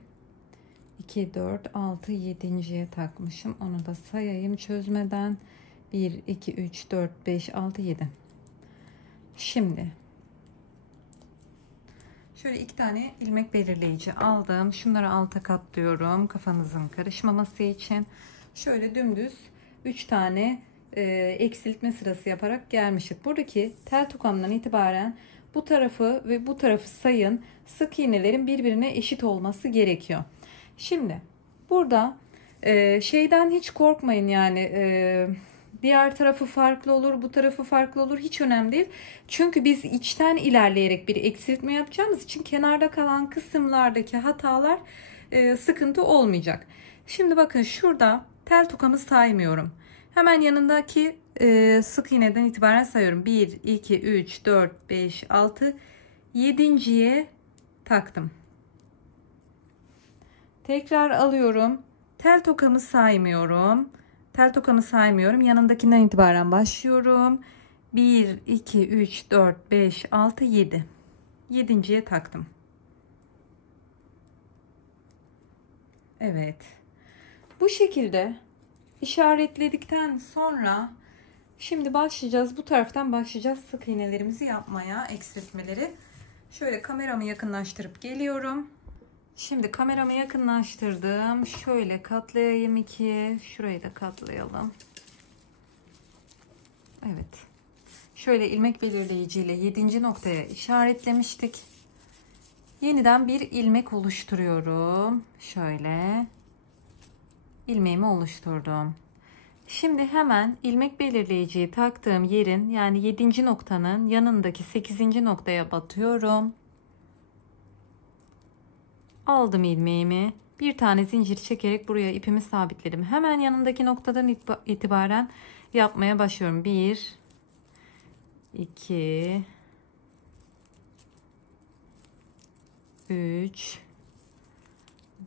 2, 4, 6, 7.'ye takmışım. Onu da sayayım çözmeden. 1, 2, 3, 4, 5, 6, 7. Şimdi şöyle 2 tane ilmek belirleyici aldım. Şunları alta katlıyorum kafanızın karışmaması için. Şöyle dümdüz 3 tane eksiltme sırası yaparak gelmiştik. Buradaki tel tokamdan itibaren bu tarafı ve bu tarafı sayın. Sık iğnelerin birbirine eşit olması gerekiyor. Şimdi burada şeyden hiç korkmayın, yani diğer tarafı farklı olur, bu tarafı farklı olur, hiç önemli değil. Çünkü biz içten ilerleyerek bir eksiltme yapacağımız için kenarda kalan kısımlardaki hatalar sıkıntı olmayacak. Şimdi bakın şurada tel tokamı saymıyorum. Hemen yanındaki sık iğneden itibaren sayıyorum. 1, 2, 3, 4, 5, 6, 7.'ye taktım. Tekrar alıyorum. Tel tokamı saymıyorum. Tel tokamı saymıyorum. Yanındakinden itibaren başlıyorum. 1, 2, 3, 4, 5, 6, 7. 7.'ye taktım. Evet. Bu şekilde işaretledikten sonra şimdi başlayacağız. Bu taraftan başlayacağız sık iğnelerimizi yapmaya, eksiltmeleri. Şöyle kameramı yakınlaştırıp geliyorum. Şimdi kameramı yakınlaştırdım. Şöyle katlayayım 2. Şurayı da katlayalım. Evet. Şöyle ilmek belirleyici ile 7. noktaya işaretlemiştik. Yeniden bir ilmek oluşturuyorum. Şöyle. İlmeğimi oluşturdum. Şimdi hemen ilmek belirleyiciyi taktığım yerin, yani 7. noktanın yanındaki 8. noktaya batıyorum. Aldım ilmeğimi. Bir tane zincir çekerek buraya ipimi sabitledim. Hemen yanındaki noktadan itibaren yapmaya başlıyorum. 1, 2, 3,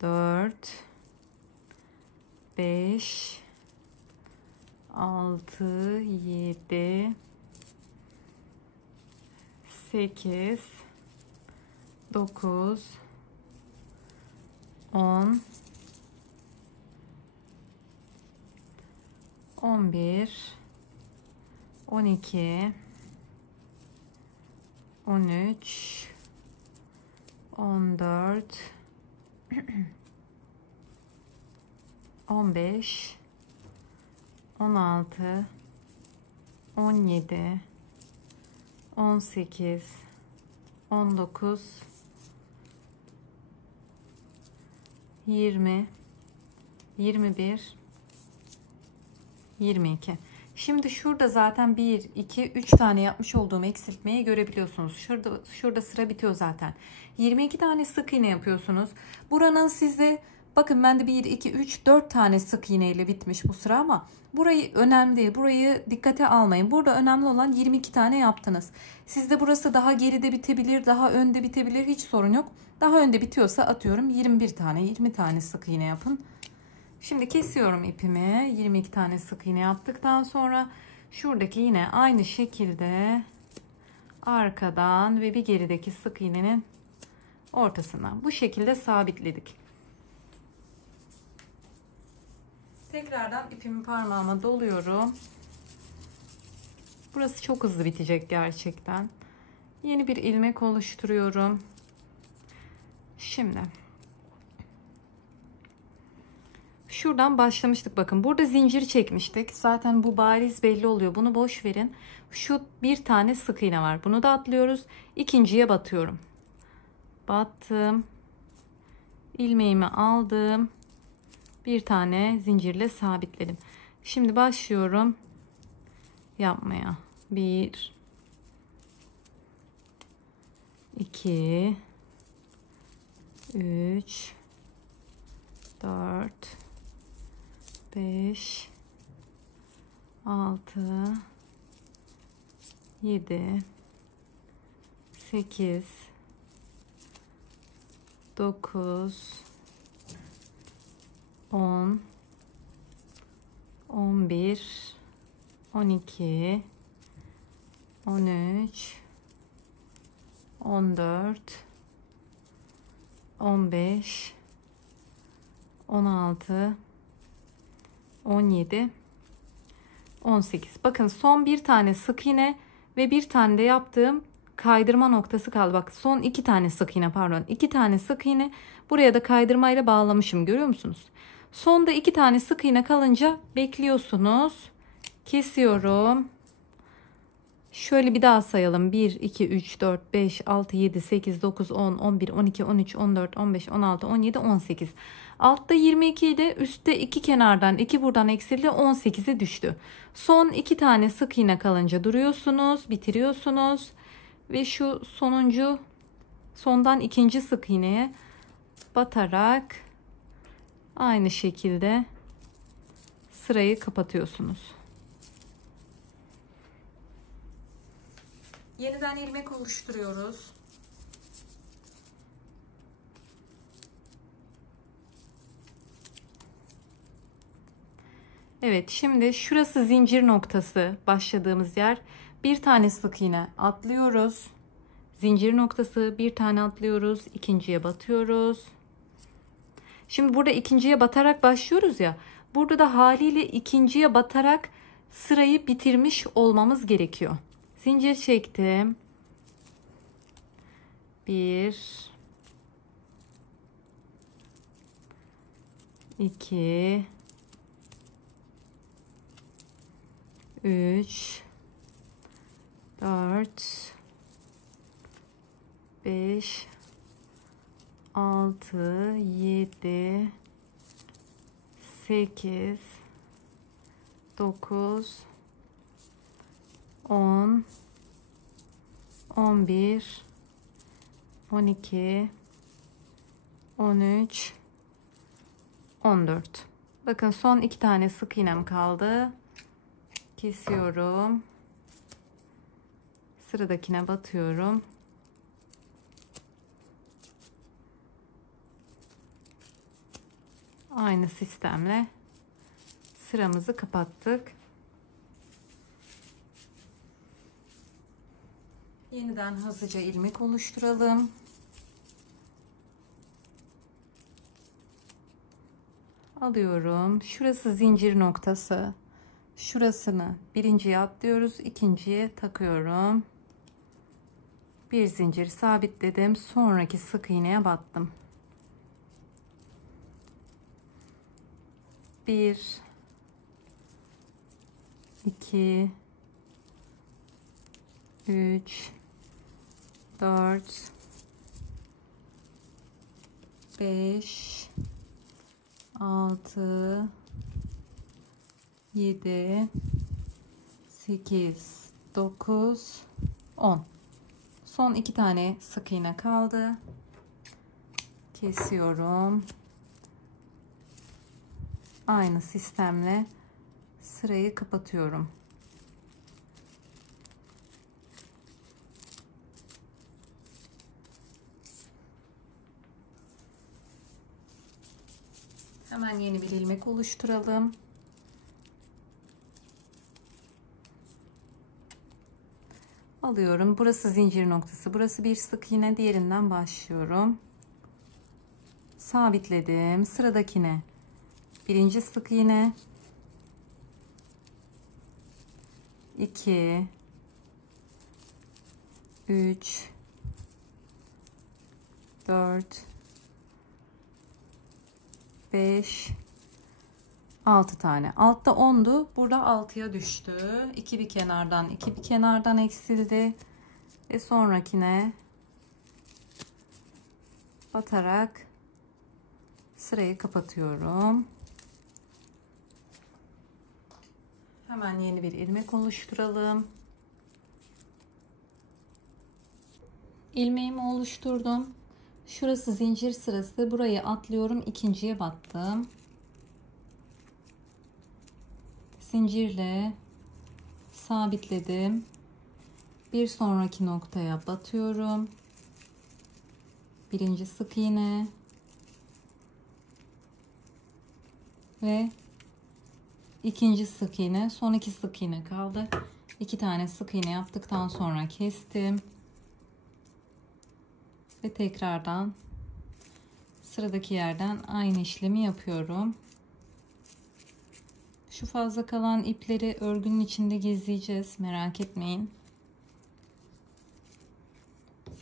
4, 5, 6, 7, 8, 9, 10, 11, 12, 13, 14, 15, 16, 17, 18, 19, 20, 21, 22. Şimdi şurada zaten 1, 2, 3 tane yapmış olduğum eksiltmeyi görebiliyorsunuz. Şurada sıra bitiyor zaten. 22 tane sık iğne yapıyorsunuz. Buranın size, bakın bende 1, 2, 3, 4 tane sık iğne ile bitmiş bu sıra ama burayı önemli değil. Burayı dikkate almayın. Burada önemli olan 22 tane yaptınız. Sizde burası daha geride bitebilir, daha önde bitebilir. Hiç sorun yok. Daha önde bitiyorsa atıyorum 21 tane, 20 tane sık iğne yapın. Şimdi kesiyorum ipimi. 22 tane sık iğne yaptıktan sonra şuradaki yine aynı şekilde arkadan ve bir gerideki sık iğnenin ortasına bu şekilde sabitledik. Tekrardan ipimi parmağıma doluyorum. Burası çok hızlı bitecek gerçekten. Yeni bir ilmek oluşturuyorum. Şimdi şuradan başlamıştık. Bakın burada zincir çekmiştik. Zaten bu bariz belli oluyor. Bunu boş verin. Şu bir tane sık iğne var. Bunu da atlıyoruz. İkinciye batıyorum. Battım. İlmeğimi aldım. Bir tane zincirle sabitledim. Şimdi başlıyorum yapmaya. 1 2 3 4 5 6 7 8 9 10 11 12 13 14 15 16 17 18. Bakın son bir tane sık iğne ve bir tane de yaptığım kaydırma noktası kaldı. Bak son iki tane sık iğne, pardon, iki tane sık iğne, buraya da kaydırmayla bağlamışım, görüyor musunuz? Sonda iki tane sık iğne kalınca bekliyorsunuz. Kesiyorum. Şöyle bir daha sayalım. 1 2 3 4 5 6 7 8 9 10 11 12 13 14 15 16 17 18. Altta 22 idi, üstte iki kenardan, iki buradan eksildi, 18'e düştü. Son iki tane sık iğne kalınca duruyorsunuz, bitiriyorsunuz ve şu sonuncu, sondan ikinci sık iğneye batarak aynı şekilde sırayı kapatıyorsunuz. Yeniden ilmek oluşturuyoruz. Evet, şimdi şurası zincir noktası, başladığımız yer. Bir tane sık iğne atlıyoruz. Zincir noktası, bir tane atlıyoruz. İkinciye batıyoruz. Şimdi burada ikinciye batarak başlıyoruz ya. Burada da haliyle ikinciye batarak sırayı bitirmiş olmamız gerekiyor. Zincir çektim. 1 2 3 4 5 6 7 8 9 10 11 12 13 14. Bakın son iki tane sık iğnem kaldı. Kesiyorum. Sıradakine batıyorum. Aynı sistemle sıramızı kapattık. Yeniden hızlıca ilmek oluşturalım. Alıyorum. Şurası zincir noktası. Şurasını birinciye atlıyoruz. İkinciye takıyorum. Bir zincir sabitledim. Sonraki sık iğneye battım. 1 2 3 4 5 6 7 8 9 10. Son iki tane sık iğne kaldı. Kesiyorum. Aynı sistemle sırayı kapatıyorum. Hemen yeni bir ilmek oluşturalım. Alıyorum. Burası zincir noktası. Burası bir sık iğne. Diğerinden başlıyorum. Sabitledim. Sıradakine birinci sık iğne, 2, 3, 4, 5, 6 tane. Altta 10'du. Burada 6'ya düştü. 2 bir kenardan, 2 bir kenardan eksildi. Ve sonrakine batarak sırayı kapatıyorum. Hemen yeni bir ilmek oluşturalım. İlmeğimi oluşturdum. Şurası zincir sırası. Burayı atlıyorum. İkinciye battım. Zincirle sabitledim. Bir sonraki noktaya batıyorum. Birinci sık iğne ve ikinci sık iğne. Son 2 sık iğne kaldı. 2 tane sık iğne yaptıktan sonra kestim ve tekrardan sıradaki yerden aynı işlemi yapıyorum. Şu fazla kalan ipleri örgünün içinde gizleyeceğiz, merak etmeyin.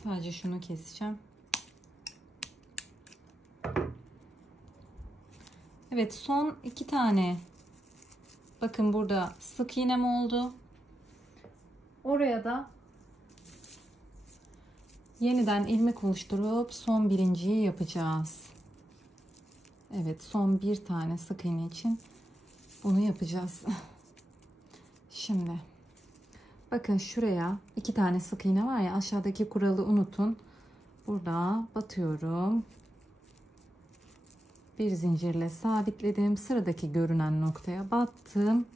Sadece şunu keseceğim. Evet, son 2 tane. Bakın burada sık iğnem oldu. Oraya da yeniden ilmek oluşturup son birinciyi yapacağız. Evet, son bir tane sık iğne için bunu yapacağız. Şimdi bakın şuraya 2 tane sık iğne var ya, aşağıdaki kuralı unutun. Burada batıyorum. Bir zincirle sabitledim. Sıradaki görünen noktaya battım.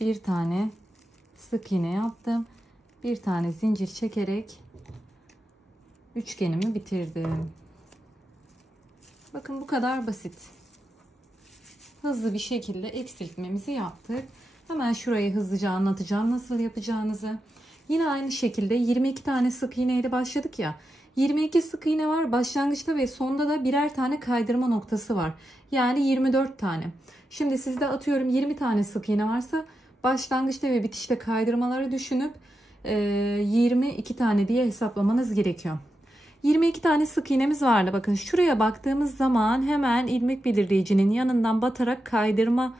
Bir tane sık iğne yaptım. Bir tane zincir çekerek üçgenimi bitirdim. Bakın bu kadar basit. Hızlı bir şekilde eksiltmemizi yaptık. Hemen şurayı hızlıca anlatacağım nasıl yapacağınızı. Yine aynı şekilde 22 tane sık iğne ile başladık ya. 22 sık iğne var. Başlangıçta ve sonda da birer tane kaydırma noktası var. Yani 24 tane. Şimdi sizde atıyorum 20 tane sık iğne varsa başlangıçta ve bitişte kaydırmaları düşünüp 22 tane diye hesaplamanız gerekiyor. 22 tane sık iğnemiz vardı. Bakın şuraya baktığımız zaman hemen ilmek belirleyicinin yanından batarak kaydırma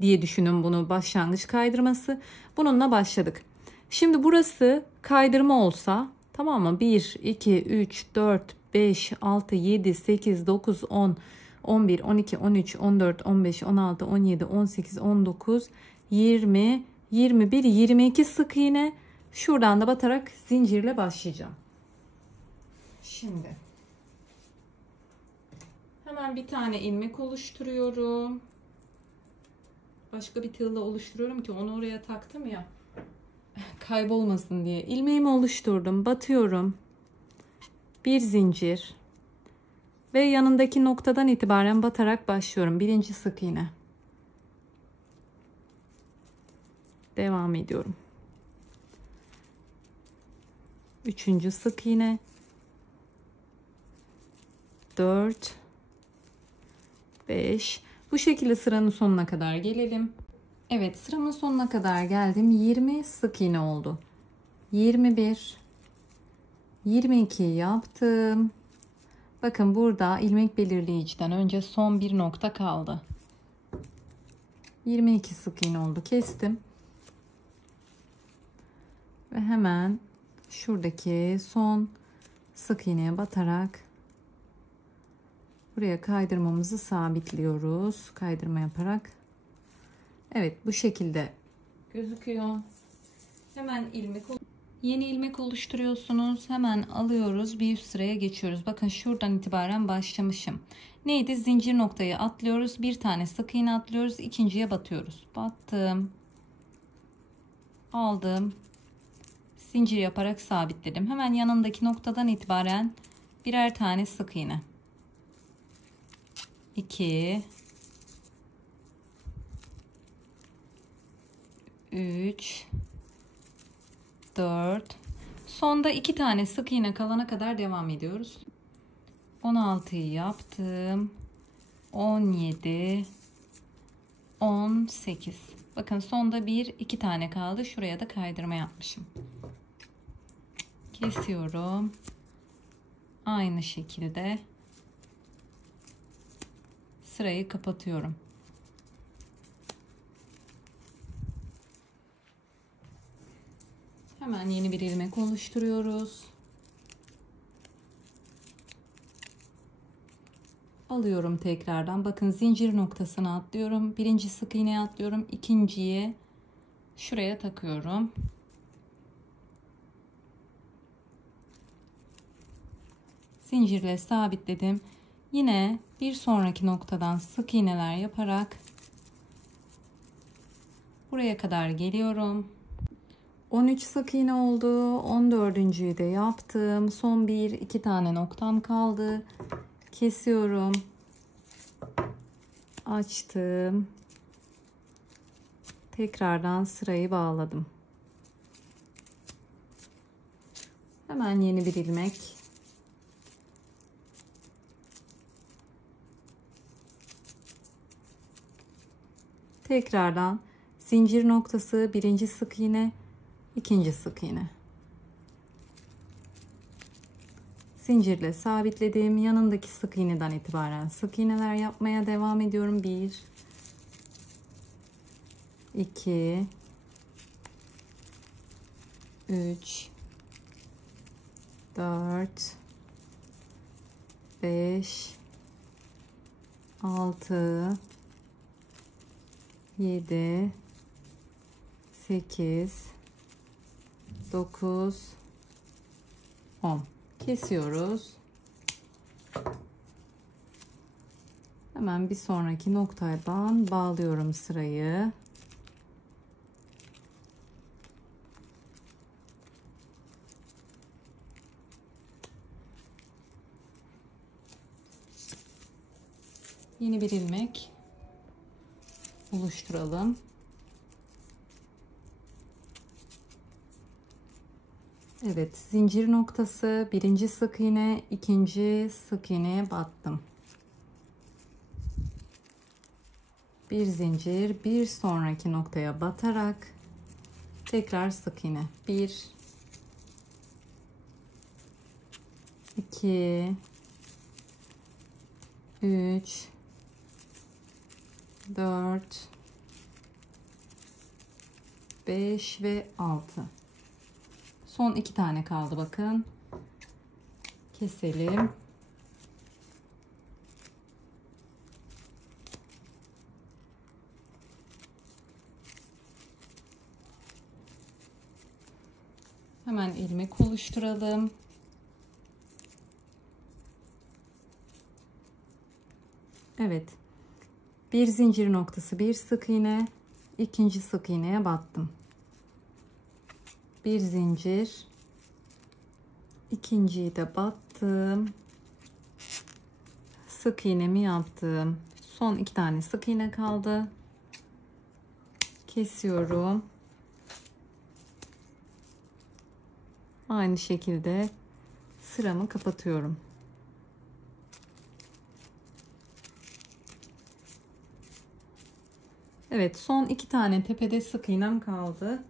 diye düşünün bunu, başlangıç kaydırması. Bununla başladık. Şimdi burası kaydırma olsa, tamam mı? 1, 2, 3, 4, 5, 6, 7, 8, 9, 10, 11, 12, 13, 14, 15, 16, 17, 18, 19, 20, 21, 22 sık iğne. Şuradan da batarak zincirle başlayacağım. Şimdi hemen bir tane ilmek oluşturuyorum. Başka bir tığla oluşturuyorum ki onu oraya taktım ya, kaybolmasın diye. İlmeğimi oluşturdum. Batıyorum. Bir zincir ve yanındaki noktadan itibaren batarak başlıyorum. Birinci sık iğne. Devam ediyorum. Üçüncü sık iğne. 4, 5. Bu şekilde sıranın sonuna kadar gelelim. Evet, sıramın sonuna kadar geldim. 20 sık iğne oldu. 21, 22 yaptım. Bakın burada ilmek belirleyiciden önce son bir nokta kaldı. 22 sık iğne oldu. Kestim. Ve hemen şuradaki son sık iğneye batarak buraya kaydırmamızı sabitliyoruz. Kaydırma yaparak. Evet, bu şekilde gözüküyor. Hemen yeni ilmek oluşturuyorsunuz. Hemen alıyoruz. Bir üst sıraya geçiyoruz. Bakın şuradan itibaren başlamışım. Neydi? Zincir noktayı atlıyoruz. Bir tane sık iğne atlıyoruz. İkinciye batıyoruz. Battım. Aldım. Zincir yaparak sabitledim. Hemen yanındaki noktadan itibaren birer tane sık iğne. 2, 3, 4, Sonda 2 tane sık iğne kalana kadar devam ediyoruz. 16'yı yaptım. 17, 18. Bakın sonda 1-2 tane kaldı. Şuraya da kaydırma yapmışım. Kesiyorum. Aynı şekilde sırayı kapatıyorum. Hemen yeni bir ilmek oluşturuyoruz. Alıyorum tekrardan. Bakın zincir noktasına atlıyorum. Birinci sık iğneye atlıyorum. İkinciyi şuraya takıyorum. Zincirle sabitledim. Yine bir sonraki noktadan sık iğneler yaparak buraya kadar geliyorum. 13 sık iğne oldu. 14.'yü de yaptım. Son 1-2 tane noktam kaldı. Kesiyorum. Açtım. Tekrardan sırayı bağladım. Hemen yeni bir ilmek. Tekrardan zincir noktası, birinci sık iğne, ikinci sık iğne. Zincirle sabitledim. Yanındaki sık iğneden itibaren sık iğneler yapmaya devam ediyorum. 1, 2, 3, 4, 5, 6, 7, 8, 9, 10. Kesiyoruz. Hemen bir sonraki noktadan bağlıyorum sırayı. Yeni bir ilmek oluşturalım. Evet, zincir noktası, birinci sık iğne, ikinci sık iğneye battım. Bir zincir, bir sonraki noktaya batarak tekrar sık iğne. 1, 2, 3, 4, 5 ve 6. Son 2 tane kaldı bakın. Keselim. Hemen ilmek oluşturalım. Evet. Bir zincir noktası, bir sık iğne, ikinci sık iğneye battım. Bir zincir, ikinciyi de battım. Sık iğnemi yaptım. Son 2 tane sık iğne kaldı. Kesiyorum. Aynı şekilde sıramı kapatıyorum. Evet, son 2 tane tepede sık iğnem kaldı.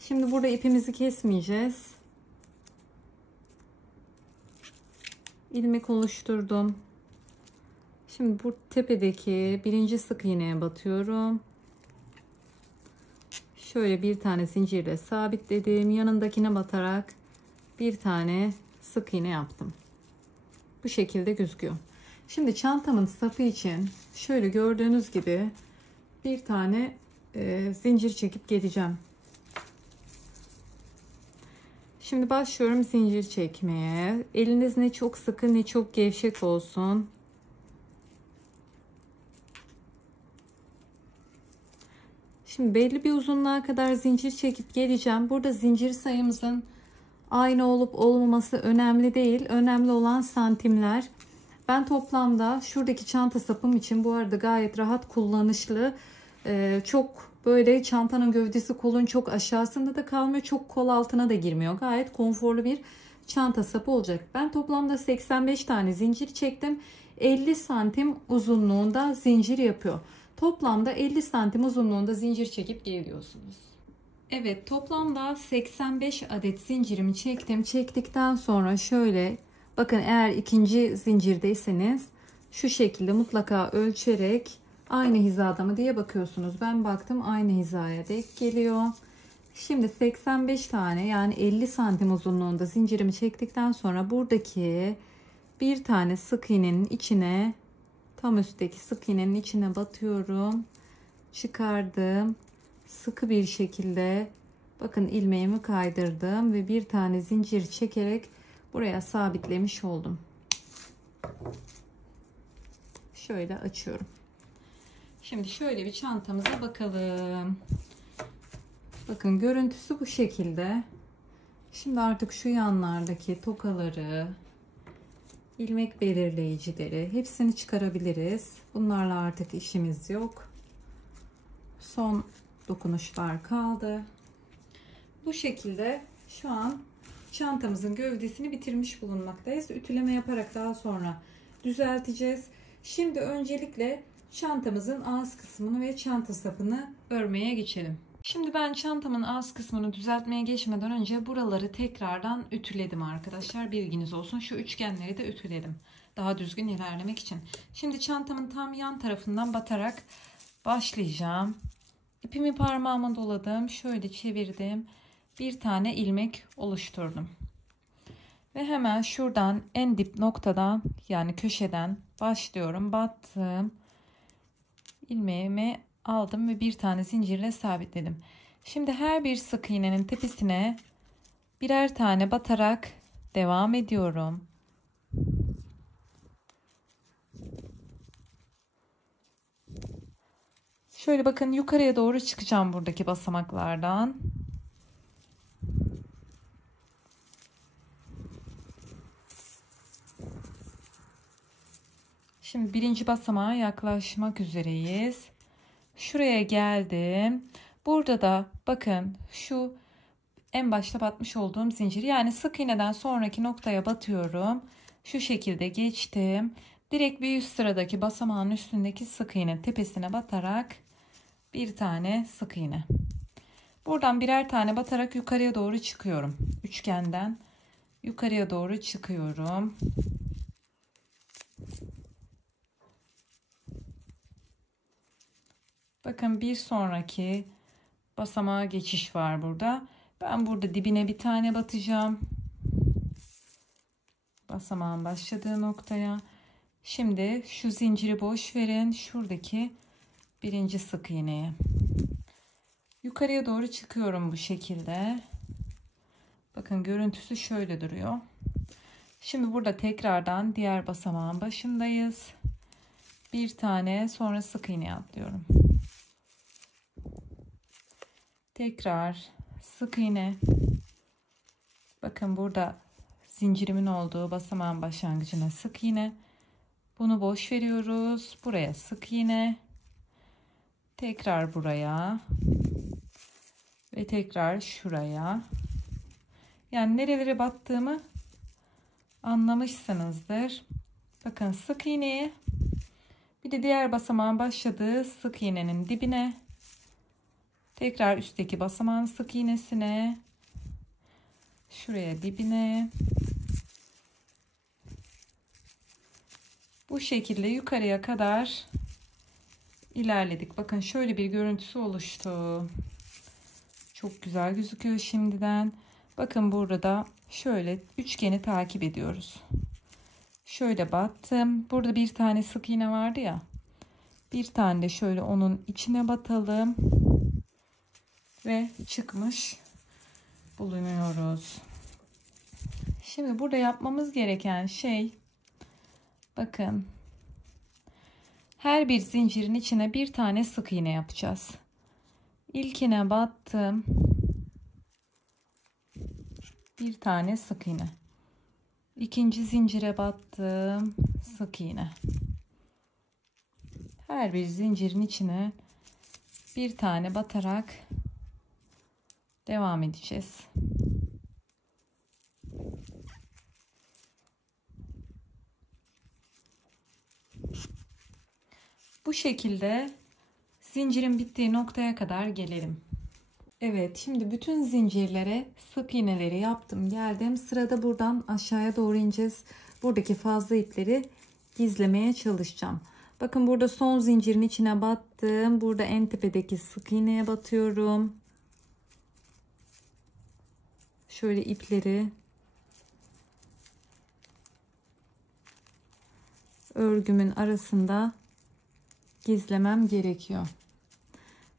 Şimdi burada ipimizi kesmeyeceğiz. İlmek oluşturdum. Şimdi bu tepedeki birinci sık iğneye batıyorum. Şöyle bir tane zincirle sabitledim. Yanındakine batarak bir tane sık iğne yaptım. Bu şekilde gözüküyor. Şimdi çantamın sapı için şöyle gördüğünüz gibi bir tane zincir çekip geleceğim. Şimdi başlıyorum zincir çekmeye. Eliniz ne çok sıkı ne çok gevşek olsun. Şimdi belli bir uzunluğa kadar zincir çekip geleceğim. Burada zincir sayımızın aynı olup olmaması önemli değil. Önemli olan santimler. Ben toplamda şuradaki çanta sapım için bu arada gayet rahat kullanışlı, çok Böyle çantanın gövdesi kolun çok aşağısında da kalmıyor. Çok kol altına da girmiyor. Gayet konforlu bir çanta sapı olacak. Ben toplamda 85 tane zincir çektim. 50 santim uzunluğunda zincir yapıyor. Toplamda 50 santim uzunluğunda zincir çekip geliyorsunuz. Evet, toplamda 85 adet zincirimi çektim. Çektikten sonra şöyle bakın, eğer ikinci zincirdeyseniz şu şekilde mutlaka ölçerek aynı hizada mı diye bakıyorsunuz. Ben baktım, aynı hizaya denk geliyor. Şimdi 85 tane, yani 50 santim uzunluğunda zincirimi çektikten sonra buradaki bir tane sık iğnenin içine, tam üstteki sık iğnenin içine batıyorum. Çıkardım. Sıkı bir şekilde bakın ilmeğimi kaydırdım ve bir tane zincir çekerek buraya sabitlemiş oldum. Şöyle açıyorum. Şimdi şöyle bir çantamıza bakalım. Bakın görüntüsü bu şekilde. Şimdi artık şu yanlardaki tokaları, ilmek belirleyicileri hepsini çıkarabiliriz. Bunlarla artık işimiz yok. Son dokunuşlar kaldı. Bu şekilde şu an çantamızın gövdesini bitirmiş bulunmaktayız. Ütüleme yaparak daha sonra düzelteceğiz. Şimdi öncelikle çantamızın ağız kısmını ve çanta sapını örmeye geçelim. Şimdi ben çantamın ağız kısmını düzeltmeye geçmeden önce buraları tekrardan ütüledim arkadaşlar. Bilginiz olsun. Şu üçgenleri de ütüledim. Daha düzgün ilerlemek için. Şimdi çantamın tam yan tarafından batarak başlayacağım. İpimi parmağıma doladım. Şöyle çevirdim. Bir tane ilmek oluşturdum. Ve hemen şuradan en dip noktadan, yani köşeden başlıyorum. Battım. İlmeğimi aldım ve bir tane zincirle sabitledim. Şimdi her bir sık iğnenin tepesine birer tane batarak devam ediyorum. Şöyle bakın, yukarıya doğru çıkacağım buradaki basamaklardan. Şimdi birinci basamağa yaklaşmak üzereyiz. Şuraya geldim. Burada da bakın şu en başta batmış olduğum zincir, yani sık iğneden sonraki noktaya batıyorum. Şu şekilde geçtim. Direkt bir üst sıradaki basamağın üstündeki sık iğne tepesine batarak bir tane sık iğne. Buradan birer tane batarak yukarıya doğru çıkıyorum. Üçgenden yukarıya doğru çıkıyorum. Bakın, bir sonraki basamağa geçiş var burada. Ben burada dibine bir tane batacağım. Basamağın başladığı noktaya. Şimdi şu zinciri boş verin. Şuradaki birinci sık iğneye. Yukarıya doğru çıkıyorum bu şekilde. Bakın görüntüsü şöyle duruyor. Şimdi burada tekrardan diğer basamağın başındayız. Bir tane, sonra sık iğneye atlıyorum. Tekrar sık iğne. Bakın burada zincirimin olduğu basamağın başlangıcına sık iğne. Bunu boş veriyoruz. Buraya sık iğne. Tekrar buraya. Ve tekrar şuraya. Yani nerelere battığımı anlamışsınızdır. Bakın, sık iğneye, bir de diğer basamağın başladığı sık iğnenin dibine, tekrar üstteki basamağın sık iğnesine, şuraya dibine, bu şekilde yukarıya kadar ilerledik. Bakın şöyle bir görüntüsü oluştu. Çok güzel gözüküyor şimdiden. Bakın burada da şöyle üçgeni takip ediyoruz. Şöyle battım. Burada bir tane sık iğne vardı ya. Bir tane de şöyle onun içine batalım. Ve çıkmış bulunuyoruz. Şimdi burada yapmamız gereken şey, bakın, her bir zincirin içine bir tane sık iğne yapacağız. İlkine battım. Bir tane sık iğne. İkinci zincire battım. Sık iğne. Her bir zincirin içine bir tane batarak devam edeceğiz. Bu şekilde zincirin bittiği noktaya kadar gelelim. Evet, şimdi bütün zincirlere sık iğneleri yaptım, geldim. Sırada buradan aşağıya doğru ineceğiz. Buradaki fazla ipleri gizlemeye çalışacağım. Bakın burada son zincirin içine battım. Burada en tepedeki sık iğneye batıyorum. Şöyle ipleri örgümün arasında gizlemem gerekiyor.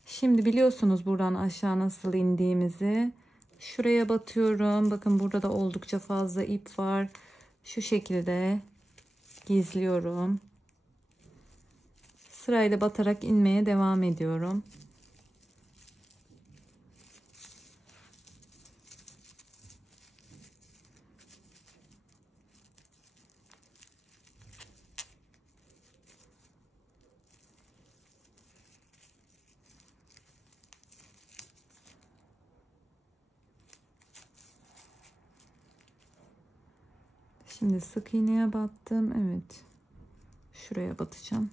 Şimdi biliyorsunuz buradan aşağı nasıl indiğimizi. Şuraya batıyorum. Bakın burada da oldukça fazla ip var. Şu şekilde gizliyorum. Sırayla batarak inmeye devam ediyorum. Şimdi sık iğneye battım. Evet. Şuraya batacağım.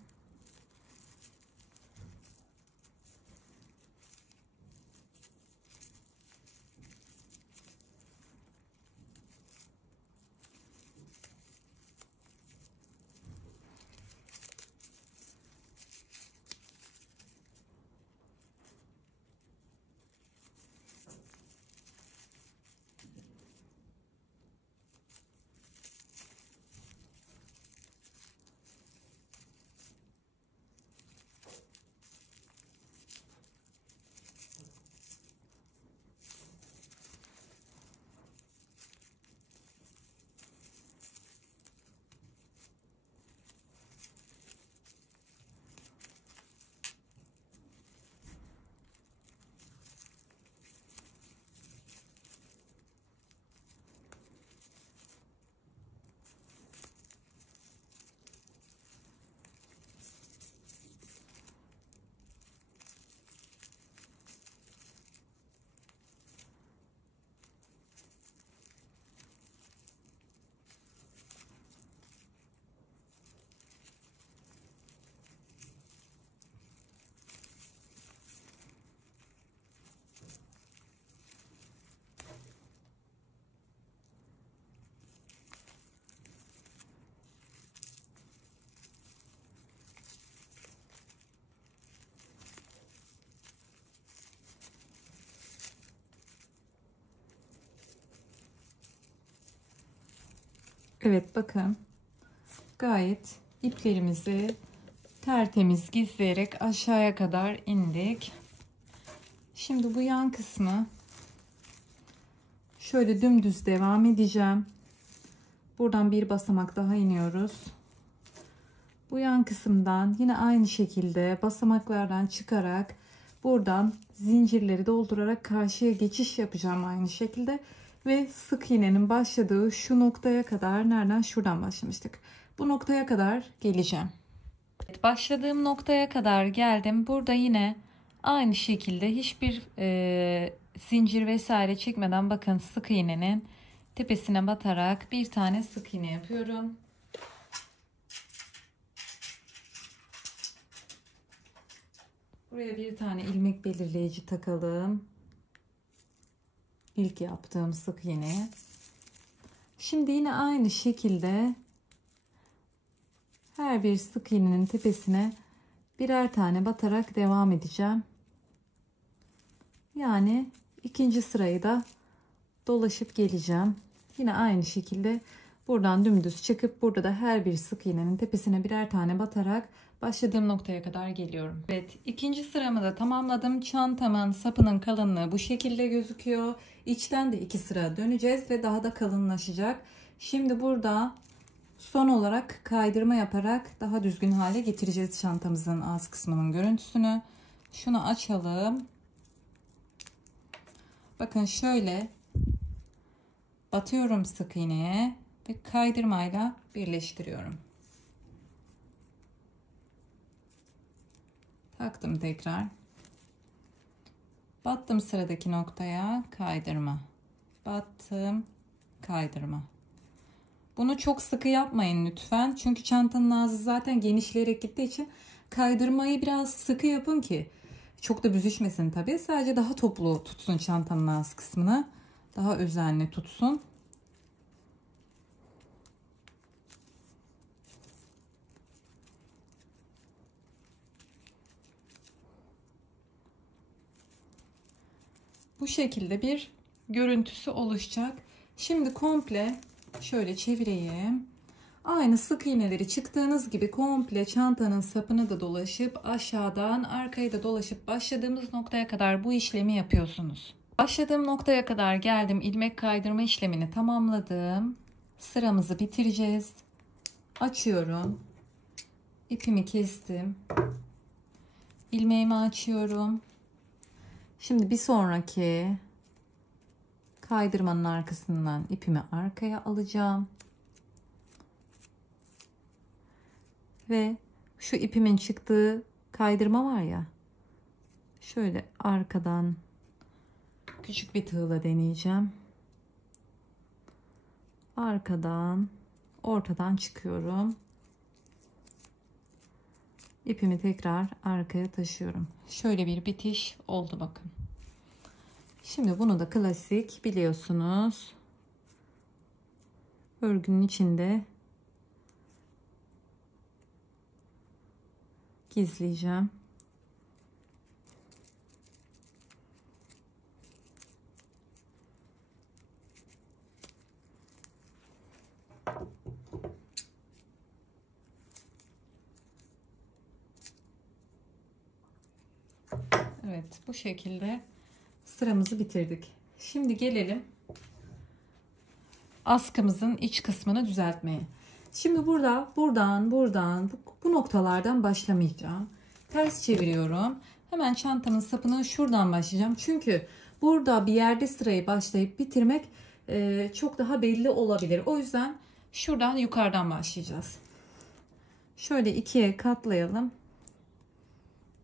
Evet, bakın gayet iplerimizi tertemiz gizleyerek aşağıya kadar indik. Şimdi bu yan kısmı şöyle dümdüz devam edeceğim. Buradan bir basamak daha iniyoruz. Bu yan kısımdan yine aynı şekilde basamaklardan çıkarak buradan zincirleri doldurarak karşıya geçiş yapacağım aynı şekilde. Ve sık iğnenin başladığı şu noktaya kadar, nereden? Şuradan başlamıştık. Bu noktaya kadar geleceğim. Evet, başladığım noktaya kadar geldim. Burada yine aynı şekilde hiçbir zincir vesaire çekmeden bakın sık iğnenin tepesine batarak bir tane sık iğne yapıyorum. Buraya bir tane ilmek belirleyici takalım. İlk yaptığım sık iğne. Şimdi yine aynı şekilde her bir sık iğnenin tepesine birer tane batarak devam edeceğim. Yani ikinci sırayı da dolaşıp geleceğim. Yine aynı şekilde buradan dümdüz çıkıp burada da her bir sık iğnenin tepesine birer tane batarak başladığım noktaya kadar geliyorum. Evet, ikinci sıramı da tamamladım. Çantamın sapının kalınlığı bu şekilde gözüküyor. İçten de 2 sıra döneceğiz ve daha da kalınlaşacak. Şimdi burada son olarak kaydırma yaparak daha düzgün hale getireceğiz çantamızın ağız kısmının görüntüsünü. Şunu açalım. Bakın şöyle batıyorum sık iğneye ve kaydırmayla birleştiriyorum. Taktım tekrar. Battım sıradaki noktaya, kaydırma. Battım, kaydırma. Bunu çok sıkı yapmayın lütfen. Çünkü çantanın ağzı zaten genişleyerek gittiği için kaydırmayı biraz sıkı yapın ki çok da büzüşmesin tabii. Sadece daha toplu tutsun çantanın ağız kısmını. Daha özenli tutsun. Bu şekilde bir görüntüsü oluşacak. Şimdi komple şöyle çevireyim. Aynı sık iğneleri çıktığınız gibi komple çantanın sapını da dolaşıp aşağıdan arkayı da dolaşıp başladığımız noktaya kadar bu işlemi yapıyorsunuz. Başladığım noktaya kadar geldim. İlmek kaydırma işlemini tamamladım. Sıramızı bitireceğiz. Açıyorum. İpimi kestim. İlmeğimi açıyorum. Şimdi bir sonraki kaydırmanın arkasından ipimi arkaya alacağım. Ve şu ipimin çıktığı kaydırma var ya. Şöyle arkadan küçük bir tığla deneyeceğim. Arkadan, ortadan çıkıyorum. İpimi tekrar arkaya taşıyorum. Şöyle bir bitiş oldu bakın. Şimdi bunu da klasik biliyorsunuz. Örgünün içinde gizleyeceğim. Evet, bu şekilde sıramızı bitirdik. Şimdi gelelim askımızın iç kısmını düzeltmeye. Şimdi buradan bu noktalardan başlamayacağım. Ters çeviriyorum. Hemen çantamın sapını şuradan başlayacağım. Çünkü burada bir yerde sırayı başlayıp bitirmek çok daha belli olabilir. O yüzden şuradan yukarıdan başlayacağız. Şöyle ikiye katlayalım.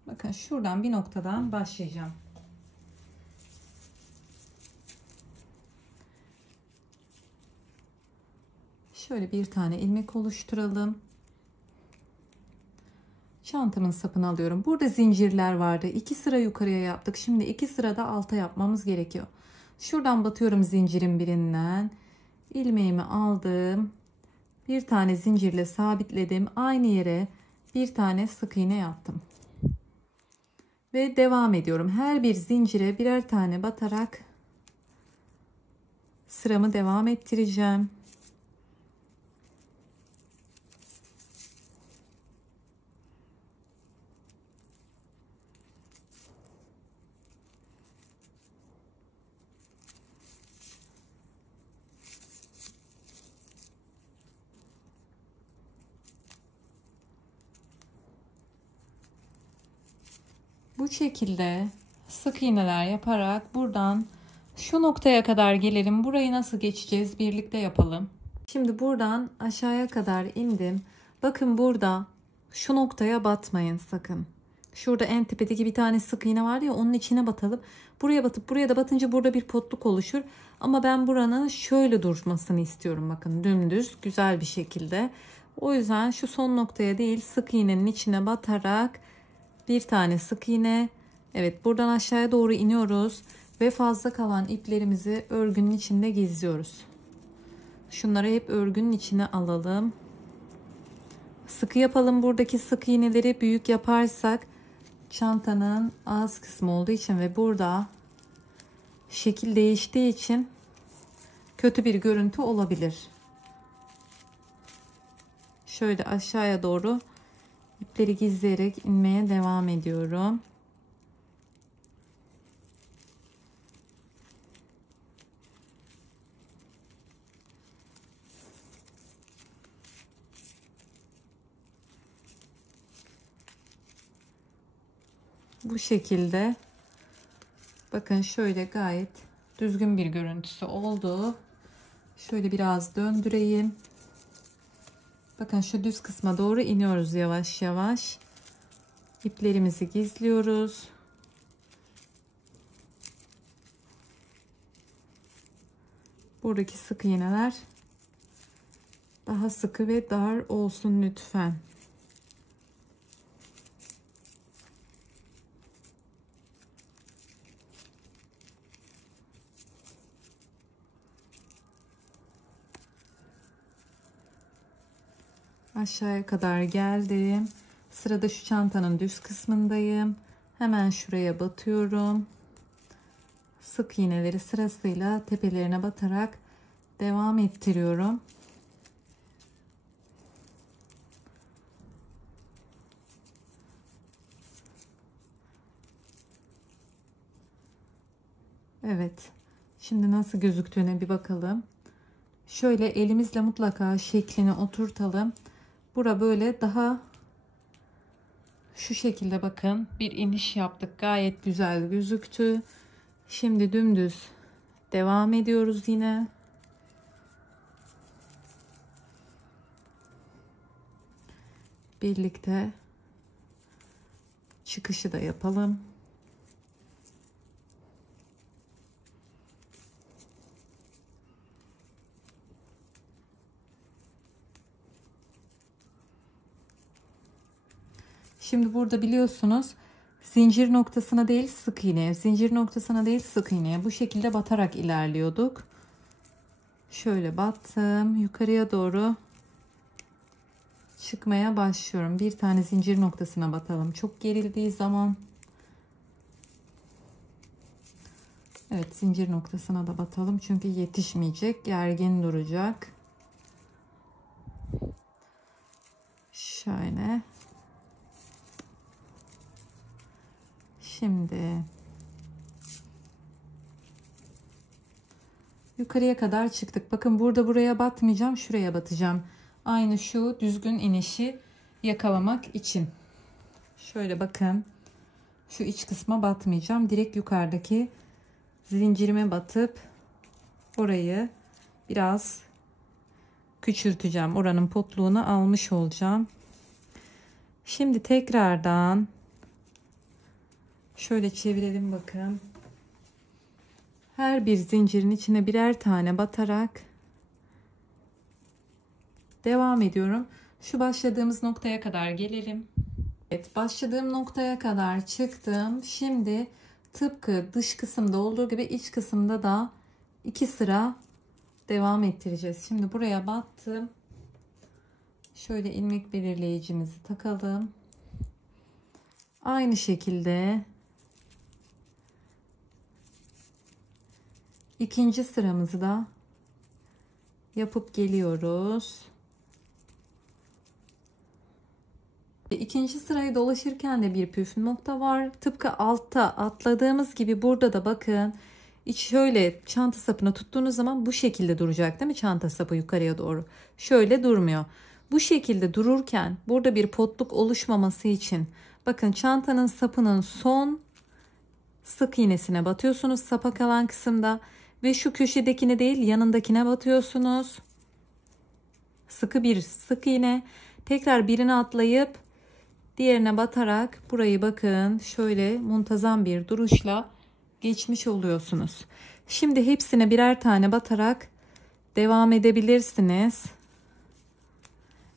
Bakın şuradan bir noktadan başlayacağım. Şöyle bir tane ilmek oluşturalım. Çantamın sapını alıyorum. Burada zincirler vardı. 2 sıra yukarıya yaptık. Şimdi 2 sırada alta yapmamız gerekiyor. Şuradan batıyorum zincirin birinden. İlmeğimi aldım. Bir tane zincirle sabitledim. Aynı yere bir tane sık iğne yaptım. Ve devam ediyorum. Her bir zincire birer tane batarak sıramı devam ettireceğim. Bu şekilde sık iğneler yaparak buradan şu noktaya kadar gelelim. Burayı nasıl geçeceğiz? Birlikte yapalım. Şimdi buradan aşağıya kadar indim. Bakın burada şu noktaya batmayın sakın. Şurada en tepedeki bir tane sık iğne var ya, onun içine batalım. Buraya batıp buraya da batınca burada bir potluk oluşur. Ama ben buranın şöyle durmasını istiyorum. Bakın dümdüz güzel bir şekilde. O yüzden şu son noktaya değil, sık iğnenin içine batarak bir tane sık iğne. Evet, buradan aşağıya doğru iniyoruz ve fazla kalan iplerimizi örgünün içinde gizliyoruz. Şunları hep örgünün içine alalım. Sıkı yapalım. Buradaki sık iğneleri büyük yaparsak çantanın ağız kısmı olduğu için ve burada şekil değiştiği için kötü bir görüntü olabilir. Şöyle aşağıya doğru ipleri gizleyerek inmeye devam ediyorum. Bu şekilde bakın şöyle gayet düzgün bir görüntüsü oldu. Şöyle biraz döndüreyim. Bakın şu düz kısma doğru iniyoruz yavaş yavaş. İplerimizi gizliyoruz. Buradaki sık iğneler daha sıkı ve dar olsun lütfen. Aşağıya kadar geldim. Sırada şu çantanın düz kısmındayım. Hemen şuraya batıyorum. Sık iğneleri sırasıyla tepelerine batarak devam ettiriyorum. Evet. Şimdi nasıl gözüktüğüne bir bakalım. Şöyle elimizle mutlaka şeklini oturtalım. Bura böyle daha şu şekilde, bakın bir iniş yaptık. Gayet güzel gözüktü. Şimdi dümdüz devam ediyoruz yine. Birlikte çıkışı da yapalım. Şimdi burada biliyorsunuz zincir noktasına değil sık iğneye, zincir noktasına değil sık iğneye bu şekilde batarak ilerliyorduk. Şöyle battım, yukarıya doğru çıkmaya başlıyorum. Bir tane zincir noktasına batalım. Çok gerildiği zaman, evet, zincir noktasına da batalım çünkü yetişmeyecek, gergin duracak. Şöyle. Şimdi yukarıya kadar çıktık. Bakın burada buraya batmayacağım, şuraya batacağım. Aynı şu düzgün inişi yakalamak için. Şöyle bakın. Şu iç kısma batmayacağım. Direkt yukarıdaki zincirime batıp orayı biraz küçülteceğim. Oranın potluğunu almış olacağım. Şimdi tekrardan şöyle çevirelim bakın. Her bir zincirin içine birer tane batarak devam ediyorum. Şu başladığımız noktaya kadar gelelim. Evet, başladığım noktaya kadar çıktım. Şimdi tıpkı dış kısımda olduğu gibi iç kısımda da 2 sıra devam ettireceğiz. Şimdi buraya battım. Şöyle ilmek belirleyicimizi takalım. Aynı şekilde ikinci sıramızı da yapıp geliyoruz. İkinci sırayı dolaşırken de bir püf nokta var. Tıpkı altta atladığımız gibi burada da bakın, şöyle çanta sapını tuttuğunuz zaman bu şekilde duracak değil mi? Çanta sapı yukarıya doğru. Şöyle durmuyor. Bu şekilde dururken burada bir potluk oluşmaması için bakın çantanın sapının son sık iğnesine batıyorsunuz sapa kalan kısımda ve şu köşedekine değil yanındakine batıyorsunuz. Sıkı bir sık iğne, tekrar birini atlayıp diğerine batarak burayı bakın şöyle muntazam bir duruşla geçmiş oluyorsunuz. Şimdi hepsine birer tane batarak devam edebilirsiniz.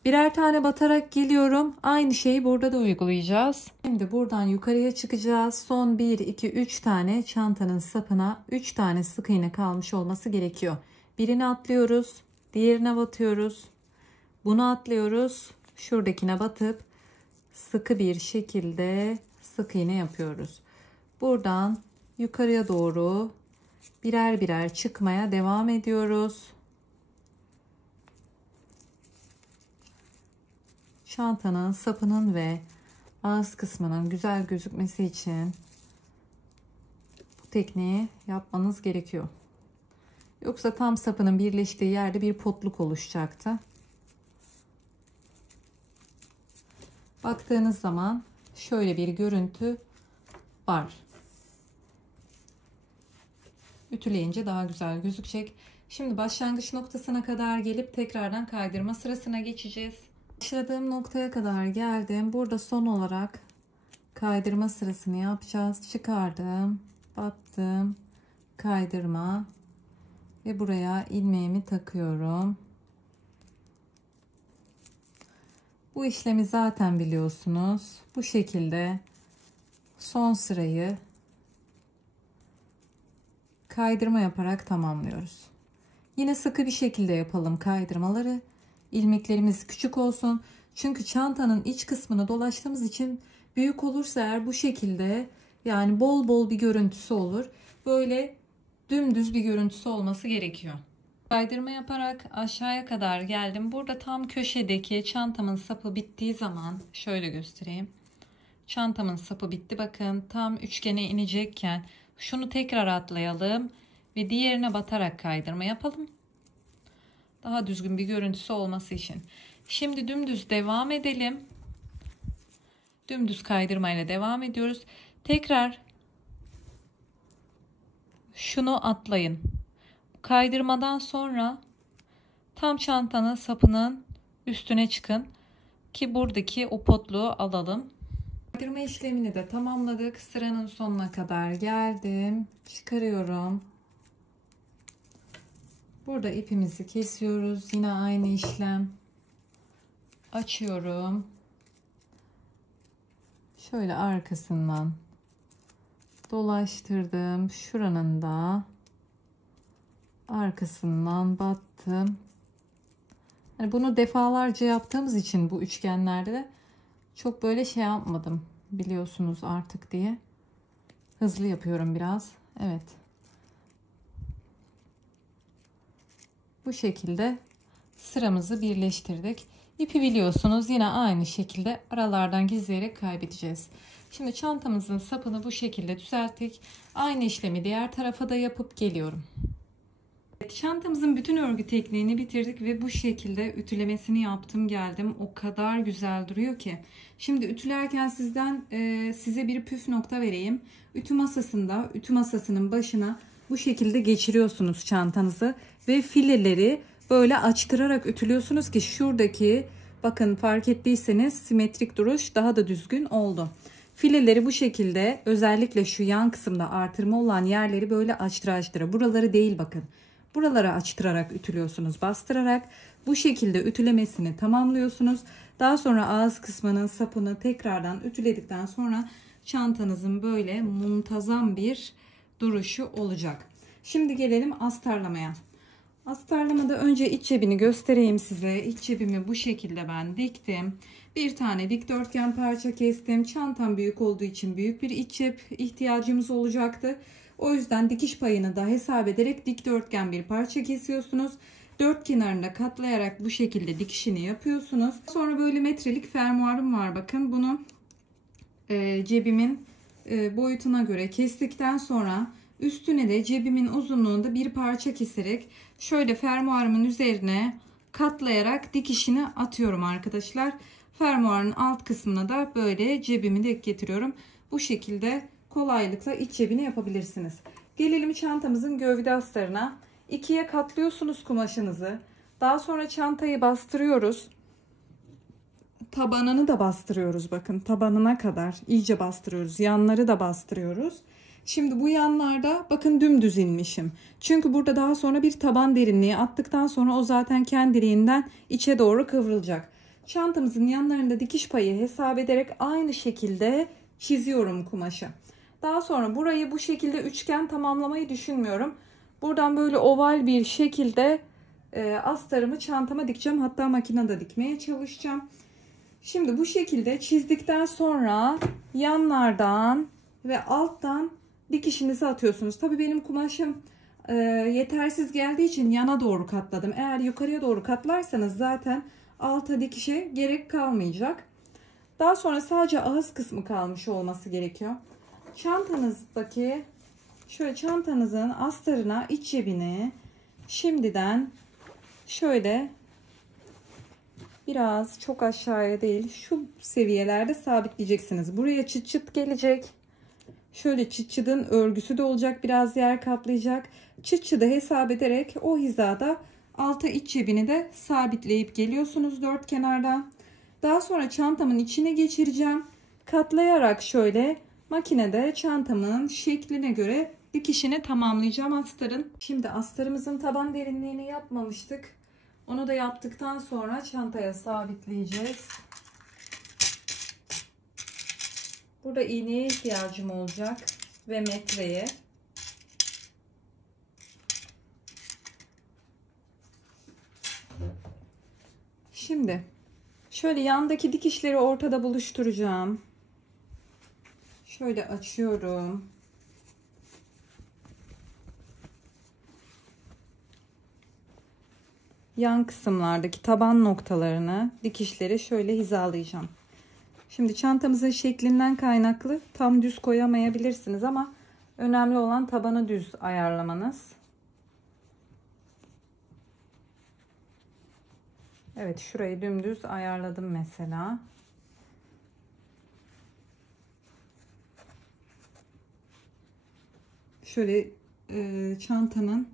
Birer tane batarak geliyorum. Aynı şeyi burada da uygulayacağız. Şimdi buradan yukarıya çıkacağız. Son 1, 2, 3 tane çantanın sapına 3 tane sık iğne kalmış olması gerekiyor. Birini atlıyoruz. Diğerine batıyoruz. Bunu atlıyoruz. Şuradakine batıp sıkı bir şekilde sık iğne yapıyoruz. Buradan yukarıya doğru birer birer çıkmaya devam ediyoruz. Çantanın sapının ve ağız kısmının güzel gözükmesi için bu tekniği yapmanız gerekiyor. Yoksa tam sapının birleştiği yerde bir potluk oluşacaktı. Baktığınız zaman şöyle bir görüntü var. Ütüleyince daha güzel gözükecek. Şimdi başlangıç noktasına kadar gelip tekrardan kaydırma sırasına geçeceğiz. Başladığım noktaya kadar geldim. Burada son olarak kaydırma sırasını yapacağız. Çıkardım, battım, kaydırma. Ve buraya ilmeğimi takıyorum. Bu işlemi zaten biliyorsunuz. Bu şekilde son sırayı kaydırma yaparak tamamlıyoruz. Yine sıkı bir şekilde yapalım kaydırmaları. İlmeklerimiz küçük olsun. Çünkü çantanın iç kısmını dolaştığımız için büyük olursa eğer bu şekilde, yani bol bol bir görüntüsü olur. Böyle dümdüz bir görüntüsü olması gerekiyor. Kaydırma yaparak aşağıya kadar geldim. Burada tam köşedeki çantamın sapı bittiği zaman şöyle göstereyim. Çantamın sapı bitti. Bakın tam üçgene inecekken şunu tekrar atlayalım ve diğerine batarak kaydırma yapalım. Daha düzgün bir görüntüsü olması için. Şimdi dümdüz devam edelim. Dümdüz kaydırmayla devam ediyoruz. Tekrar şunu atlayın. Kaydırmadan sonra tam çantanın sapının üstüne çıkın ki buradaki o potluğu alalım. Kaydırma işlemini de tamamladık. Sıranın sonuna kadar geldim. Çıkarıyorum. Burada ipimizi kesiyoruz. Yine aynı işlem. Açıyorum. Şöyle arkasından dolaştırdım. Şuranın da arkasından battım. Yani bunu defalarca yaptığımız için bu üçgenlerde de çok böyle şey yapmadım. Biliyorsunuz artık diye. Hızlı yapıyorum biraz. Evet. Bu şekilde sıramızı birleştirdik. İpi biliyorsunuz yine aynı şekilde aralardan gizleyerek kaybedeceğiz. Şimdi çantamızın sapını bu şekilde düzelttik. Aynı işlemi diğer tarafa da yapıp geliyorum. Çantamızın bütün örgü tekniğini bitirdik ve bu şekilde ütülemesini yaptım geldim. O kadar güzel duruyor ki. Şimdi ütülerken size bir püf nokta vereyim. Ütü masasının başına bu şekilde geçiriyorsunuz çantanızı ve fileleri böyle açtırarak ütülüyorsunuz ki şuradaki, bakın fark ettiyseniz, simetrik duruş daha da düzgün oldu. Fileleri bu şekilde, özellikle şu yan kısımda artırma olan yerleri böyle açtıra. Buraları değil, bakın. Buraları açtırarak ütülüyorsunuz, bastırarak. Bu şekilde ütülemesini tamamlıyorsunuz. Daha sonra ağız kısmının sapını tekrardan ütüledikten sonra çantanızın böyle muntazam bir duruşu olacak. Şimdi gelelim astarlamaya. Astarlamada önce iç cebini göstereyim size. İç cebimi bu şekilde ben diktim. Bir tane dikdörtgen parça kestim. Çantam büyük olduğu için büyük bir iç cep ihtiyacımız olacaktı. O yüzden dikiş payını da hesap ederek dikdörtgen bir parça kesiyorsunuz. Dört kenarında katlayarak bu şekilde dikişini yapıyorsunuz. Sonra böyle metrelik fermuarım var. Bakın bunu cebimin boyutuna göre kestikten sonra üstüne de cebimin uzunluğunda bir parça keserek şöyle fermuarımın üzerine katlayarak dikişini atıyorum arkadaşlar. Fermuarın alt kısmına da böyle cebimi de getiriyorum. Bu şekilde kolaylıkla iç cebini yapabilirsiniz. Gelelim çantamızın gövde astarına. İkiye katlıyorsunuz kumaşınızı. Daha sonra çantayı bastırıyoruz. Tabanını da bastırıyoruz. Bakın tabanına kadar iyice bastırıyoruz. Yanları da bastırıyoruz. Şimdi bu yanlarda bakın dümdüz inmişim. Çünkü burada daha sonra bir taban derinliği attıktan sonra o zaten kendiliğinden içe doğru kıvrılacak. Çantamızın yanlarında dikiş payı hesap ederek aynı şekilde çiziyorum kumaşı. Daha sonra burayı bu şekilde üçgen tamamlamayı düşünmüyorum. Buradan böyle oval bir şekilde astarımı çantama dikeceğim. Hatta makinede dikmeye çalışacağım. Şimdi bu şekilde çizdikten sonra yanlardan ve alttan dikişinizi atıyorsunuz. Tabii benim kumaşım yetersiz geldiği için yana doğru katladım. Eğer yukarıya doğru katlarsanız zaten alta dikişe gerek kalmayacak. Daha sonra sadece ağız kısmı kalmış olması gerekiyor. Çantanızdaki şöyle çantanızın astarına, iç cebine şimdiden şöyle biraz, çok aşağıya değil, şu seviyelerde sabitleyeceksiniz. Buraya çıt çıt gelecek. Şöyle çıt çıtın örgüsü de olacak. Biraz yer kaplayacak. Çıt çıtı hesap ederek o hizada alta iç cebini de sabitleyip geliyorsunuz dört kenardan. Daha sonra çantamın içine geçireceğim. Katlayarak şöyle makinede çantamın şekline göre dikişini tamamlayacağım astarın. Şimdi astarımızın taban derinliğini yapmamıştık. Onu da yaptıktan sonra çantaya sabitleyeceğiz. Burada iğneye ihtiyacım olacak ve metreye. Şimdi şöyle yandaki dikişleri ortada buluşturacağım. Şöyle açıyorum. Yan kısımlardaki taban noktalarını, dikişleri şöyle hizalayacağım. Şimdi çantamızın şeklinden kaynaklı tam düz koyamayabilirsiniz ama önemli olan tabanı düz ayarlamanız. Evet, şurayı dümdüz ayarladım mesela. Şöyle çantanın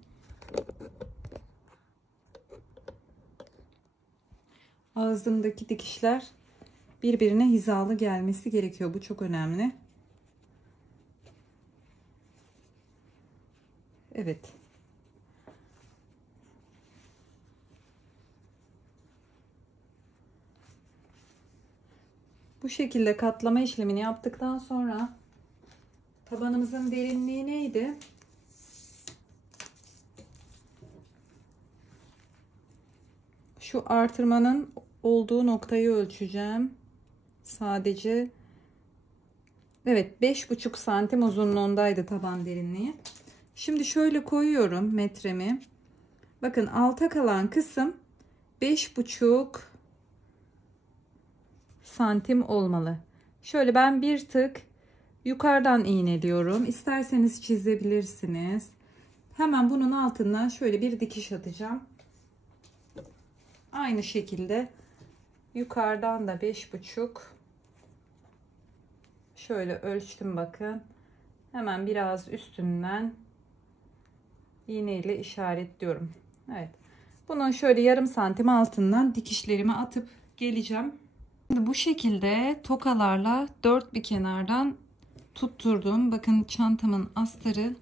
ağzındaki dikişler birbirine hizalı gelmesi gerekiyor. Bu çok önemli. Evet. Bu şekilde katlama işlemini yaptıktan sonra tabanımızın derinliği neydi? Şu artırmanın olduğu noktayı ölçeceğim. Sadece evet 5,5 santim uzunluğundaydı taban derinliği. Şimdi şöyle koyuyorum metremi. Bakın alta kalan kısım 5,5 santim olmalı. Şöyle ben bir tık yukarıdan iğneliyorum. İsterseniz çizebilirsiniz. Hemen bunun altından şöyle bir dikiş atacağım. Aynı şekilde yukarıdan da 5,5 şöyle ölçtüm bakın. Hemen biraz üstünden iğne ile işaretliyorum. Evet. Bunun şöyle yarım santim altından dikişlerimi atıp geleceğim. Şimdi bu şekilde tokalarla dört bir kenardan tutturdum. Bakın çantamın astarı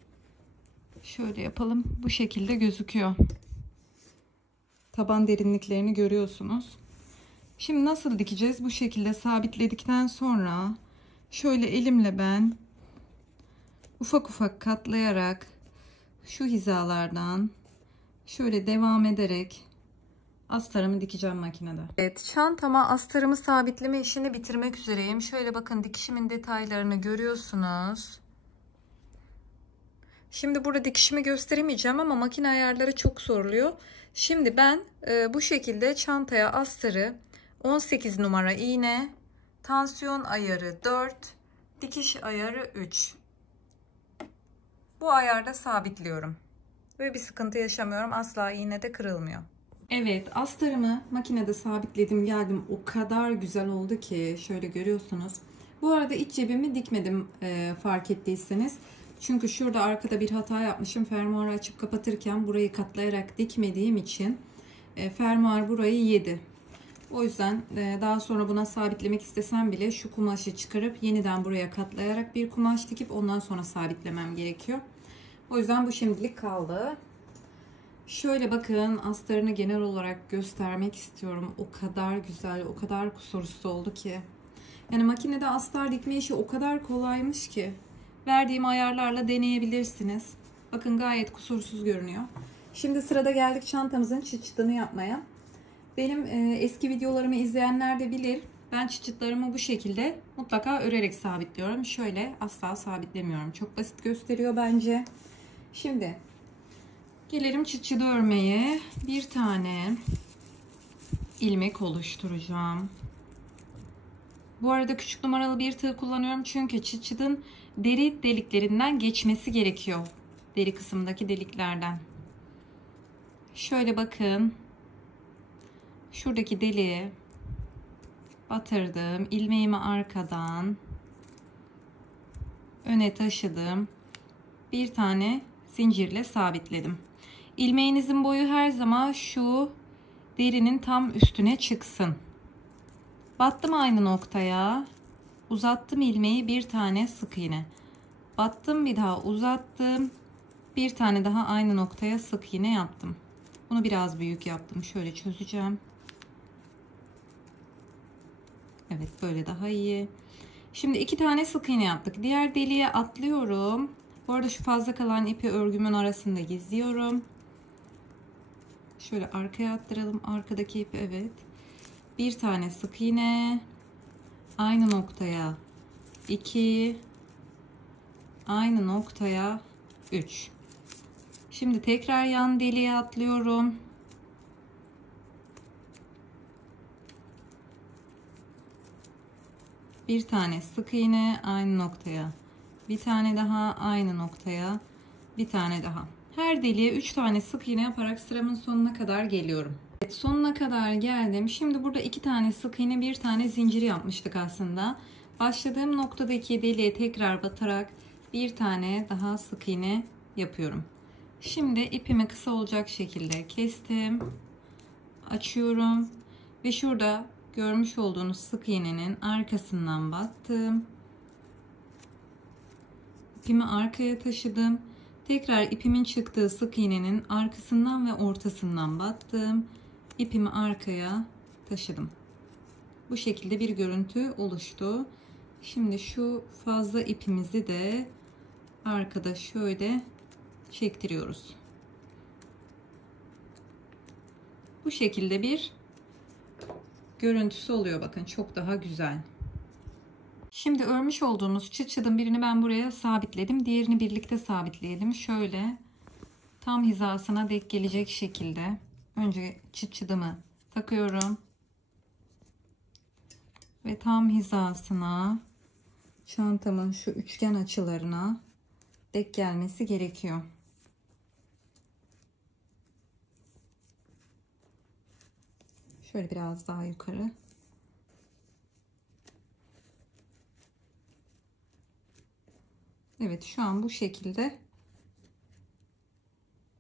şöyle yapalım. Bu şekilde gözüküyor. Taban derinliklerini görüyorsunuz. Şimdi nasıl dikeceğiz? Bu şekilde sabitledikten sonra şöyle elimle ben ufak ufak katlayarak şu hizalardan şöyle devam ederek astarımı dikeceğim makinede. Evet, çantama astarımı sabitleme işini bitirmek üzereyim. Şöyle bakın dikişimin detaylarını görüyorsunuz. Şimdi burada dikişimi gösteremeyeceğim ama makine ayarları çok soruluyor. Şimdi ben bu şekilde çantaya astarı 18 numara iğne, tansiyon ayarı 4, dikiş ayarı 3. Bu ayarda sabitliyorum. Ve bir sıkıntı yaşamıyorum. Asla iğne de kırılmıyor. Evet, astarımı makinede sabitledim geldim. O kadar güzel oldu ki şöyle görüyorsunuz. Bu arada iç cebimi dikmedim fark ettiyseniz. Çünkü şurada arkada bir hata yapmışım. Fermuarı açıp kapatırken burayı katlayarak dikmediğim için fermuar burayı yedi. O yüzden daha sonra buna sabitlemek istesem bile şu kumaşı çıkarıp yeniden buraya katlayarak bir kumaş dikip ondan sonra sabitlemem gerekiyor. O yüzden bu şimdilik kaldı. Şöyle bakın astarını genel olarak göstermek istiyorum. O kadar güzel, o kadar kusursuz oldu ki. Yani makinede astar dikme işi o kadar kolaymış ki. Verdiğim ayarlarla deneyebilirsiniz. Bakın gayet kusursuz görünüyor. Şimdi sırada geldik çantamızın çıt çıtını yapmaya. Benim eski videolarımı izleyenler de bilir. Ben çıt çıtlarımı bu şekilde mutlaka örerek sabitliyorum. Şöyle asla sabitlemiyorum. Çok basit gösteriyor bence. Şimdi gelelim çıt çıt örmeye. Bir tane ilmek oluşturacağım. Bu arada küçük numaralı bir tığ kullanıyorum. Çünkü çıt çıtın deri deliklerinden geçmesi gerekiyor. Deri kısmındaki deliklerden. Şöyle bakın. Şuradaki deliğe batırdım. İlmeğimi arkadan öne taşıdım. Bir tane zincirle sabitledim. İlmeğinizin boyu her zaman şu derinin tam üstüne çıksın. Battım aynı noktaya. Uzattım ilmeği, bir tane sık iğne. battım, bir daha uzattım. Bir tane daha aynı noktaya sık iğne yaptım. Bunu biraz büyük yaptım. Şöyle çözeceğim. Evet, böyle daha iyi. Şimdi 2 tane sık iğne yaptık. Diğer deliğe atlıyorum. Bu arada şu fazla kalan ipi örgümün arasında gizliyorum. Şöyle arkaya attıralım. Arkadaki ipi, evet. Bir tane sık iğne. Aynı noktaya 2. Aynı noktaya 3. Şimdi tekrar yan deliğe atlıyorum. Bir tane sık iğne aynı noktaya. Bir tane daha aynı noktaya. Bir tane daha. Her deliğe 3 tane sık iğne yaparak sıramın sonuna kadar geliyorum. Evet, sonuna kadar geldim. Şimdi burada 2 tane sık iğne, bir tane zincir yapmıştık aslında. Başladığım noktadaki deliğe tekrar batarak bir tane daha sık iğne yapıyorum. Şimdi ipimi kısa olacak şekilde kestim. Açıyorum ve şurada görmüş olduğunuz sık iğnenin arkasından battım. İpimi arkaya taşıdım. Tekrar ipimin çıktığı sık iğnenin arkasından ve ortasından battım. İpimi arkaya taşıdım. Bu şekilde bir görüntü oluştu. Şimdi şu fazla ipimizi de arkada şöyle çektiriyoruz. Bu şekilde bir görüntüsü oluyor. Bakın, çok daha güzel. Şimdi örmüş olduğumuz çıt çıtın birini ben buraya sabitledim. Diğerini birlikte sabitleyelim. Şöyle tam hizasına denk gelecek şekilde önce çıt çıtımı takıyorum. Ve tam hizasına, çantamın şu üçgen açılarına denk gelmesi gerekiyor. Şöyle biraz daha yukarı. Evet, şu an bu şekilde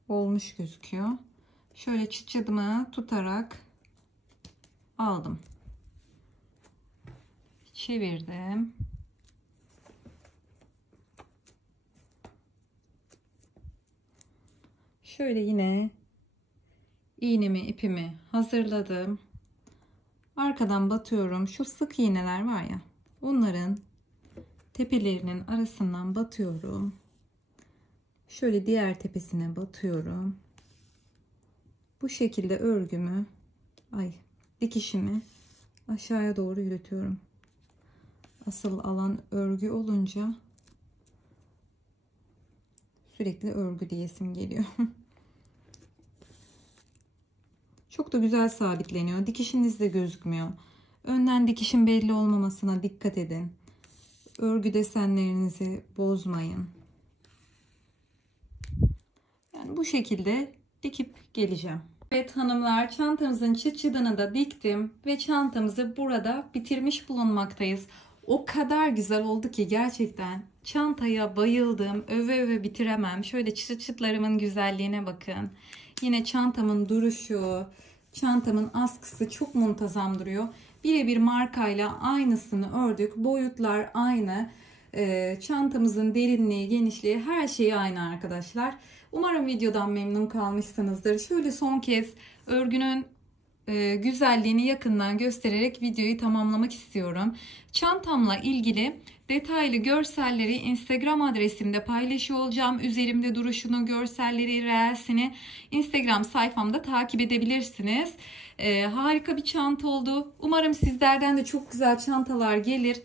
olmuş gözüküyor. Şöyle çıt çıtımı tutarak aldım. Çevirdim. Şöyle yine iğnemi, ipimi hazırladım. Arkadan batıyorum. Şu sık iğneler var ya, onların tepelerinin arasından batıyorum. Şöyle diğer tepesine batıyorum. Bu şekilde örgümü, dikişimi aşağıya doğru yürütüyorum. Asıl alan örgü olunca sürekli örgü diyesim geliyor. Çok da güzel sabitleniyor. Dikişiniz de gözükmüyor. Önden dikişin belli olmamasına dikkat edin. Örgü desenlerinizi bozmayın. Yani bu şekilde dikip geleceğim. Evet hanımlar, çantamızın çıt çıtını da diktim ve çantamızı burada bitirmiş bulunmaktayız. O kadar güzel oldu ki gerçekten çantaya bayıldım. Öve öve bitiremem. Şöyle çıt çıtlarımın güzelliğine bakın. Yine çantamın duruşu, çantamın askısı çok muntazam duruyor. Birebir markayla aynısını ördük. Boyutlar aynı. Çantamızın derinliği, genişliği, her şeyi aynı arkadaşlar. Umarım videodan memnun kalmışsınızdır. Şöyle son kez örgünün güzelliğini yakından göstererek videoyu tamamlamak istiyorum. Çantamla ilgili detaylı görselleri Instagram adresimde paylaşıyor olacağım. Üzerimde duruşunu, görselleri, reelsini Instagram sayfamda takip edebilirsiniz. Harika bir çanta oldu. Umarım sizlerden de çok güzel çantalar gelir.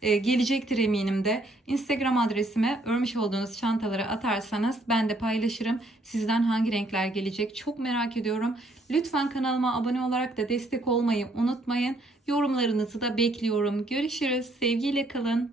Gelecektir eminim de. Instagram adresime örmüş olduğunuz çantaları atarsanız ben de paylaşırım. Sizden hangi renkler gelecek çok merak ediyorum. Lütfen kanalıma abone olarak da destek olmayı unutmayın. Yorumlarınızı da bekliyorum. Görüşürüz. Sevgiyle kalın.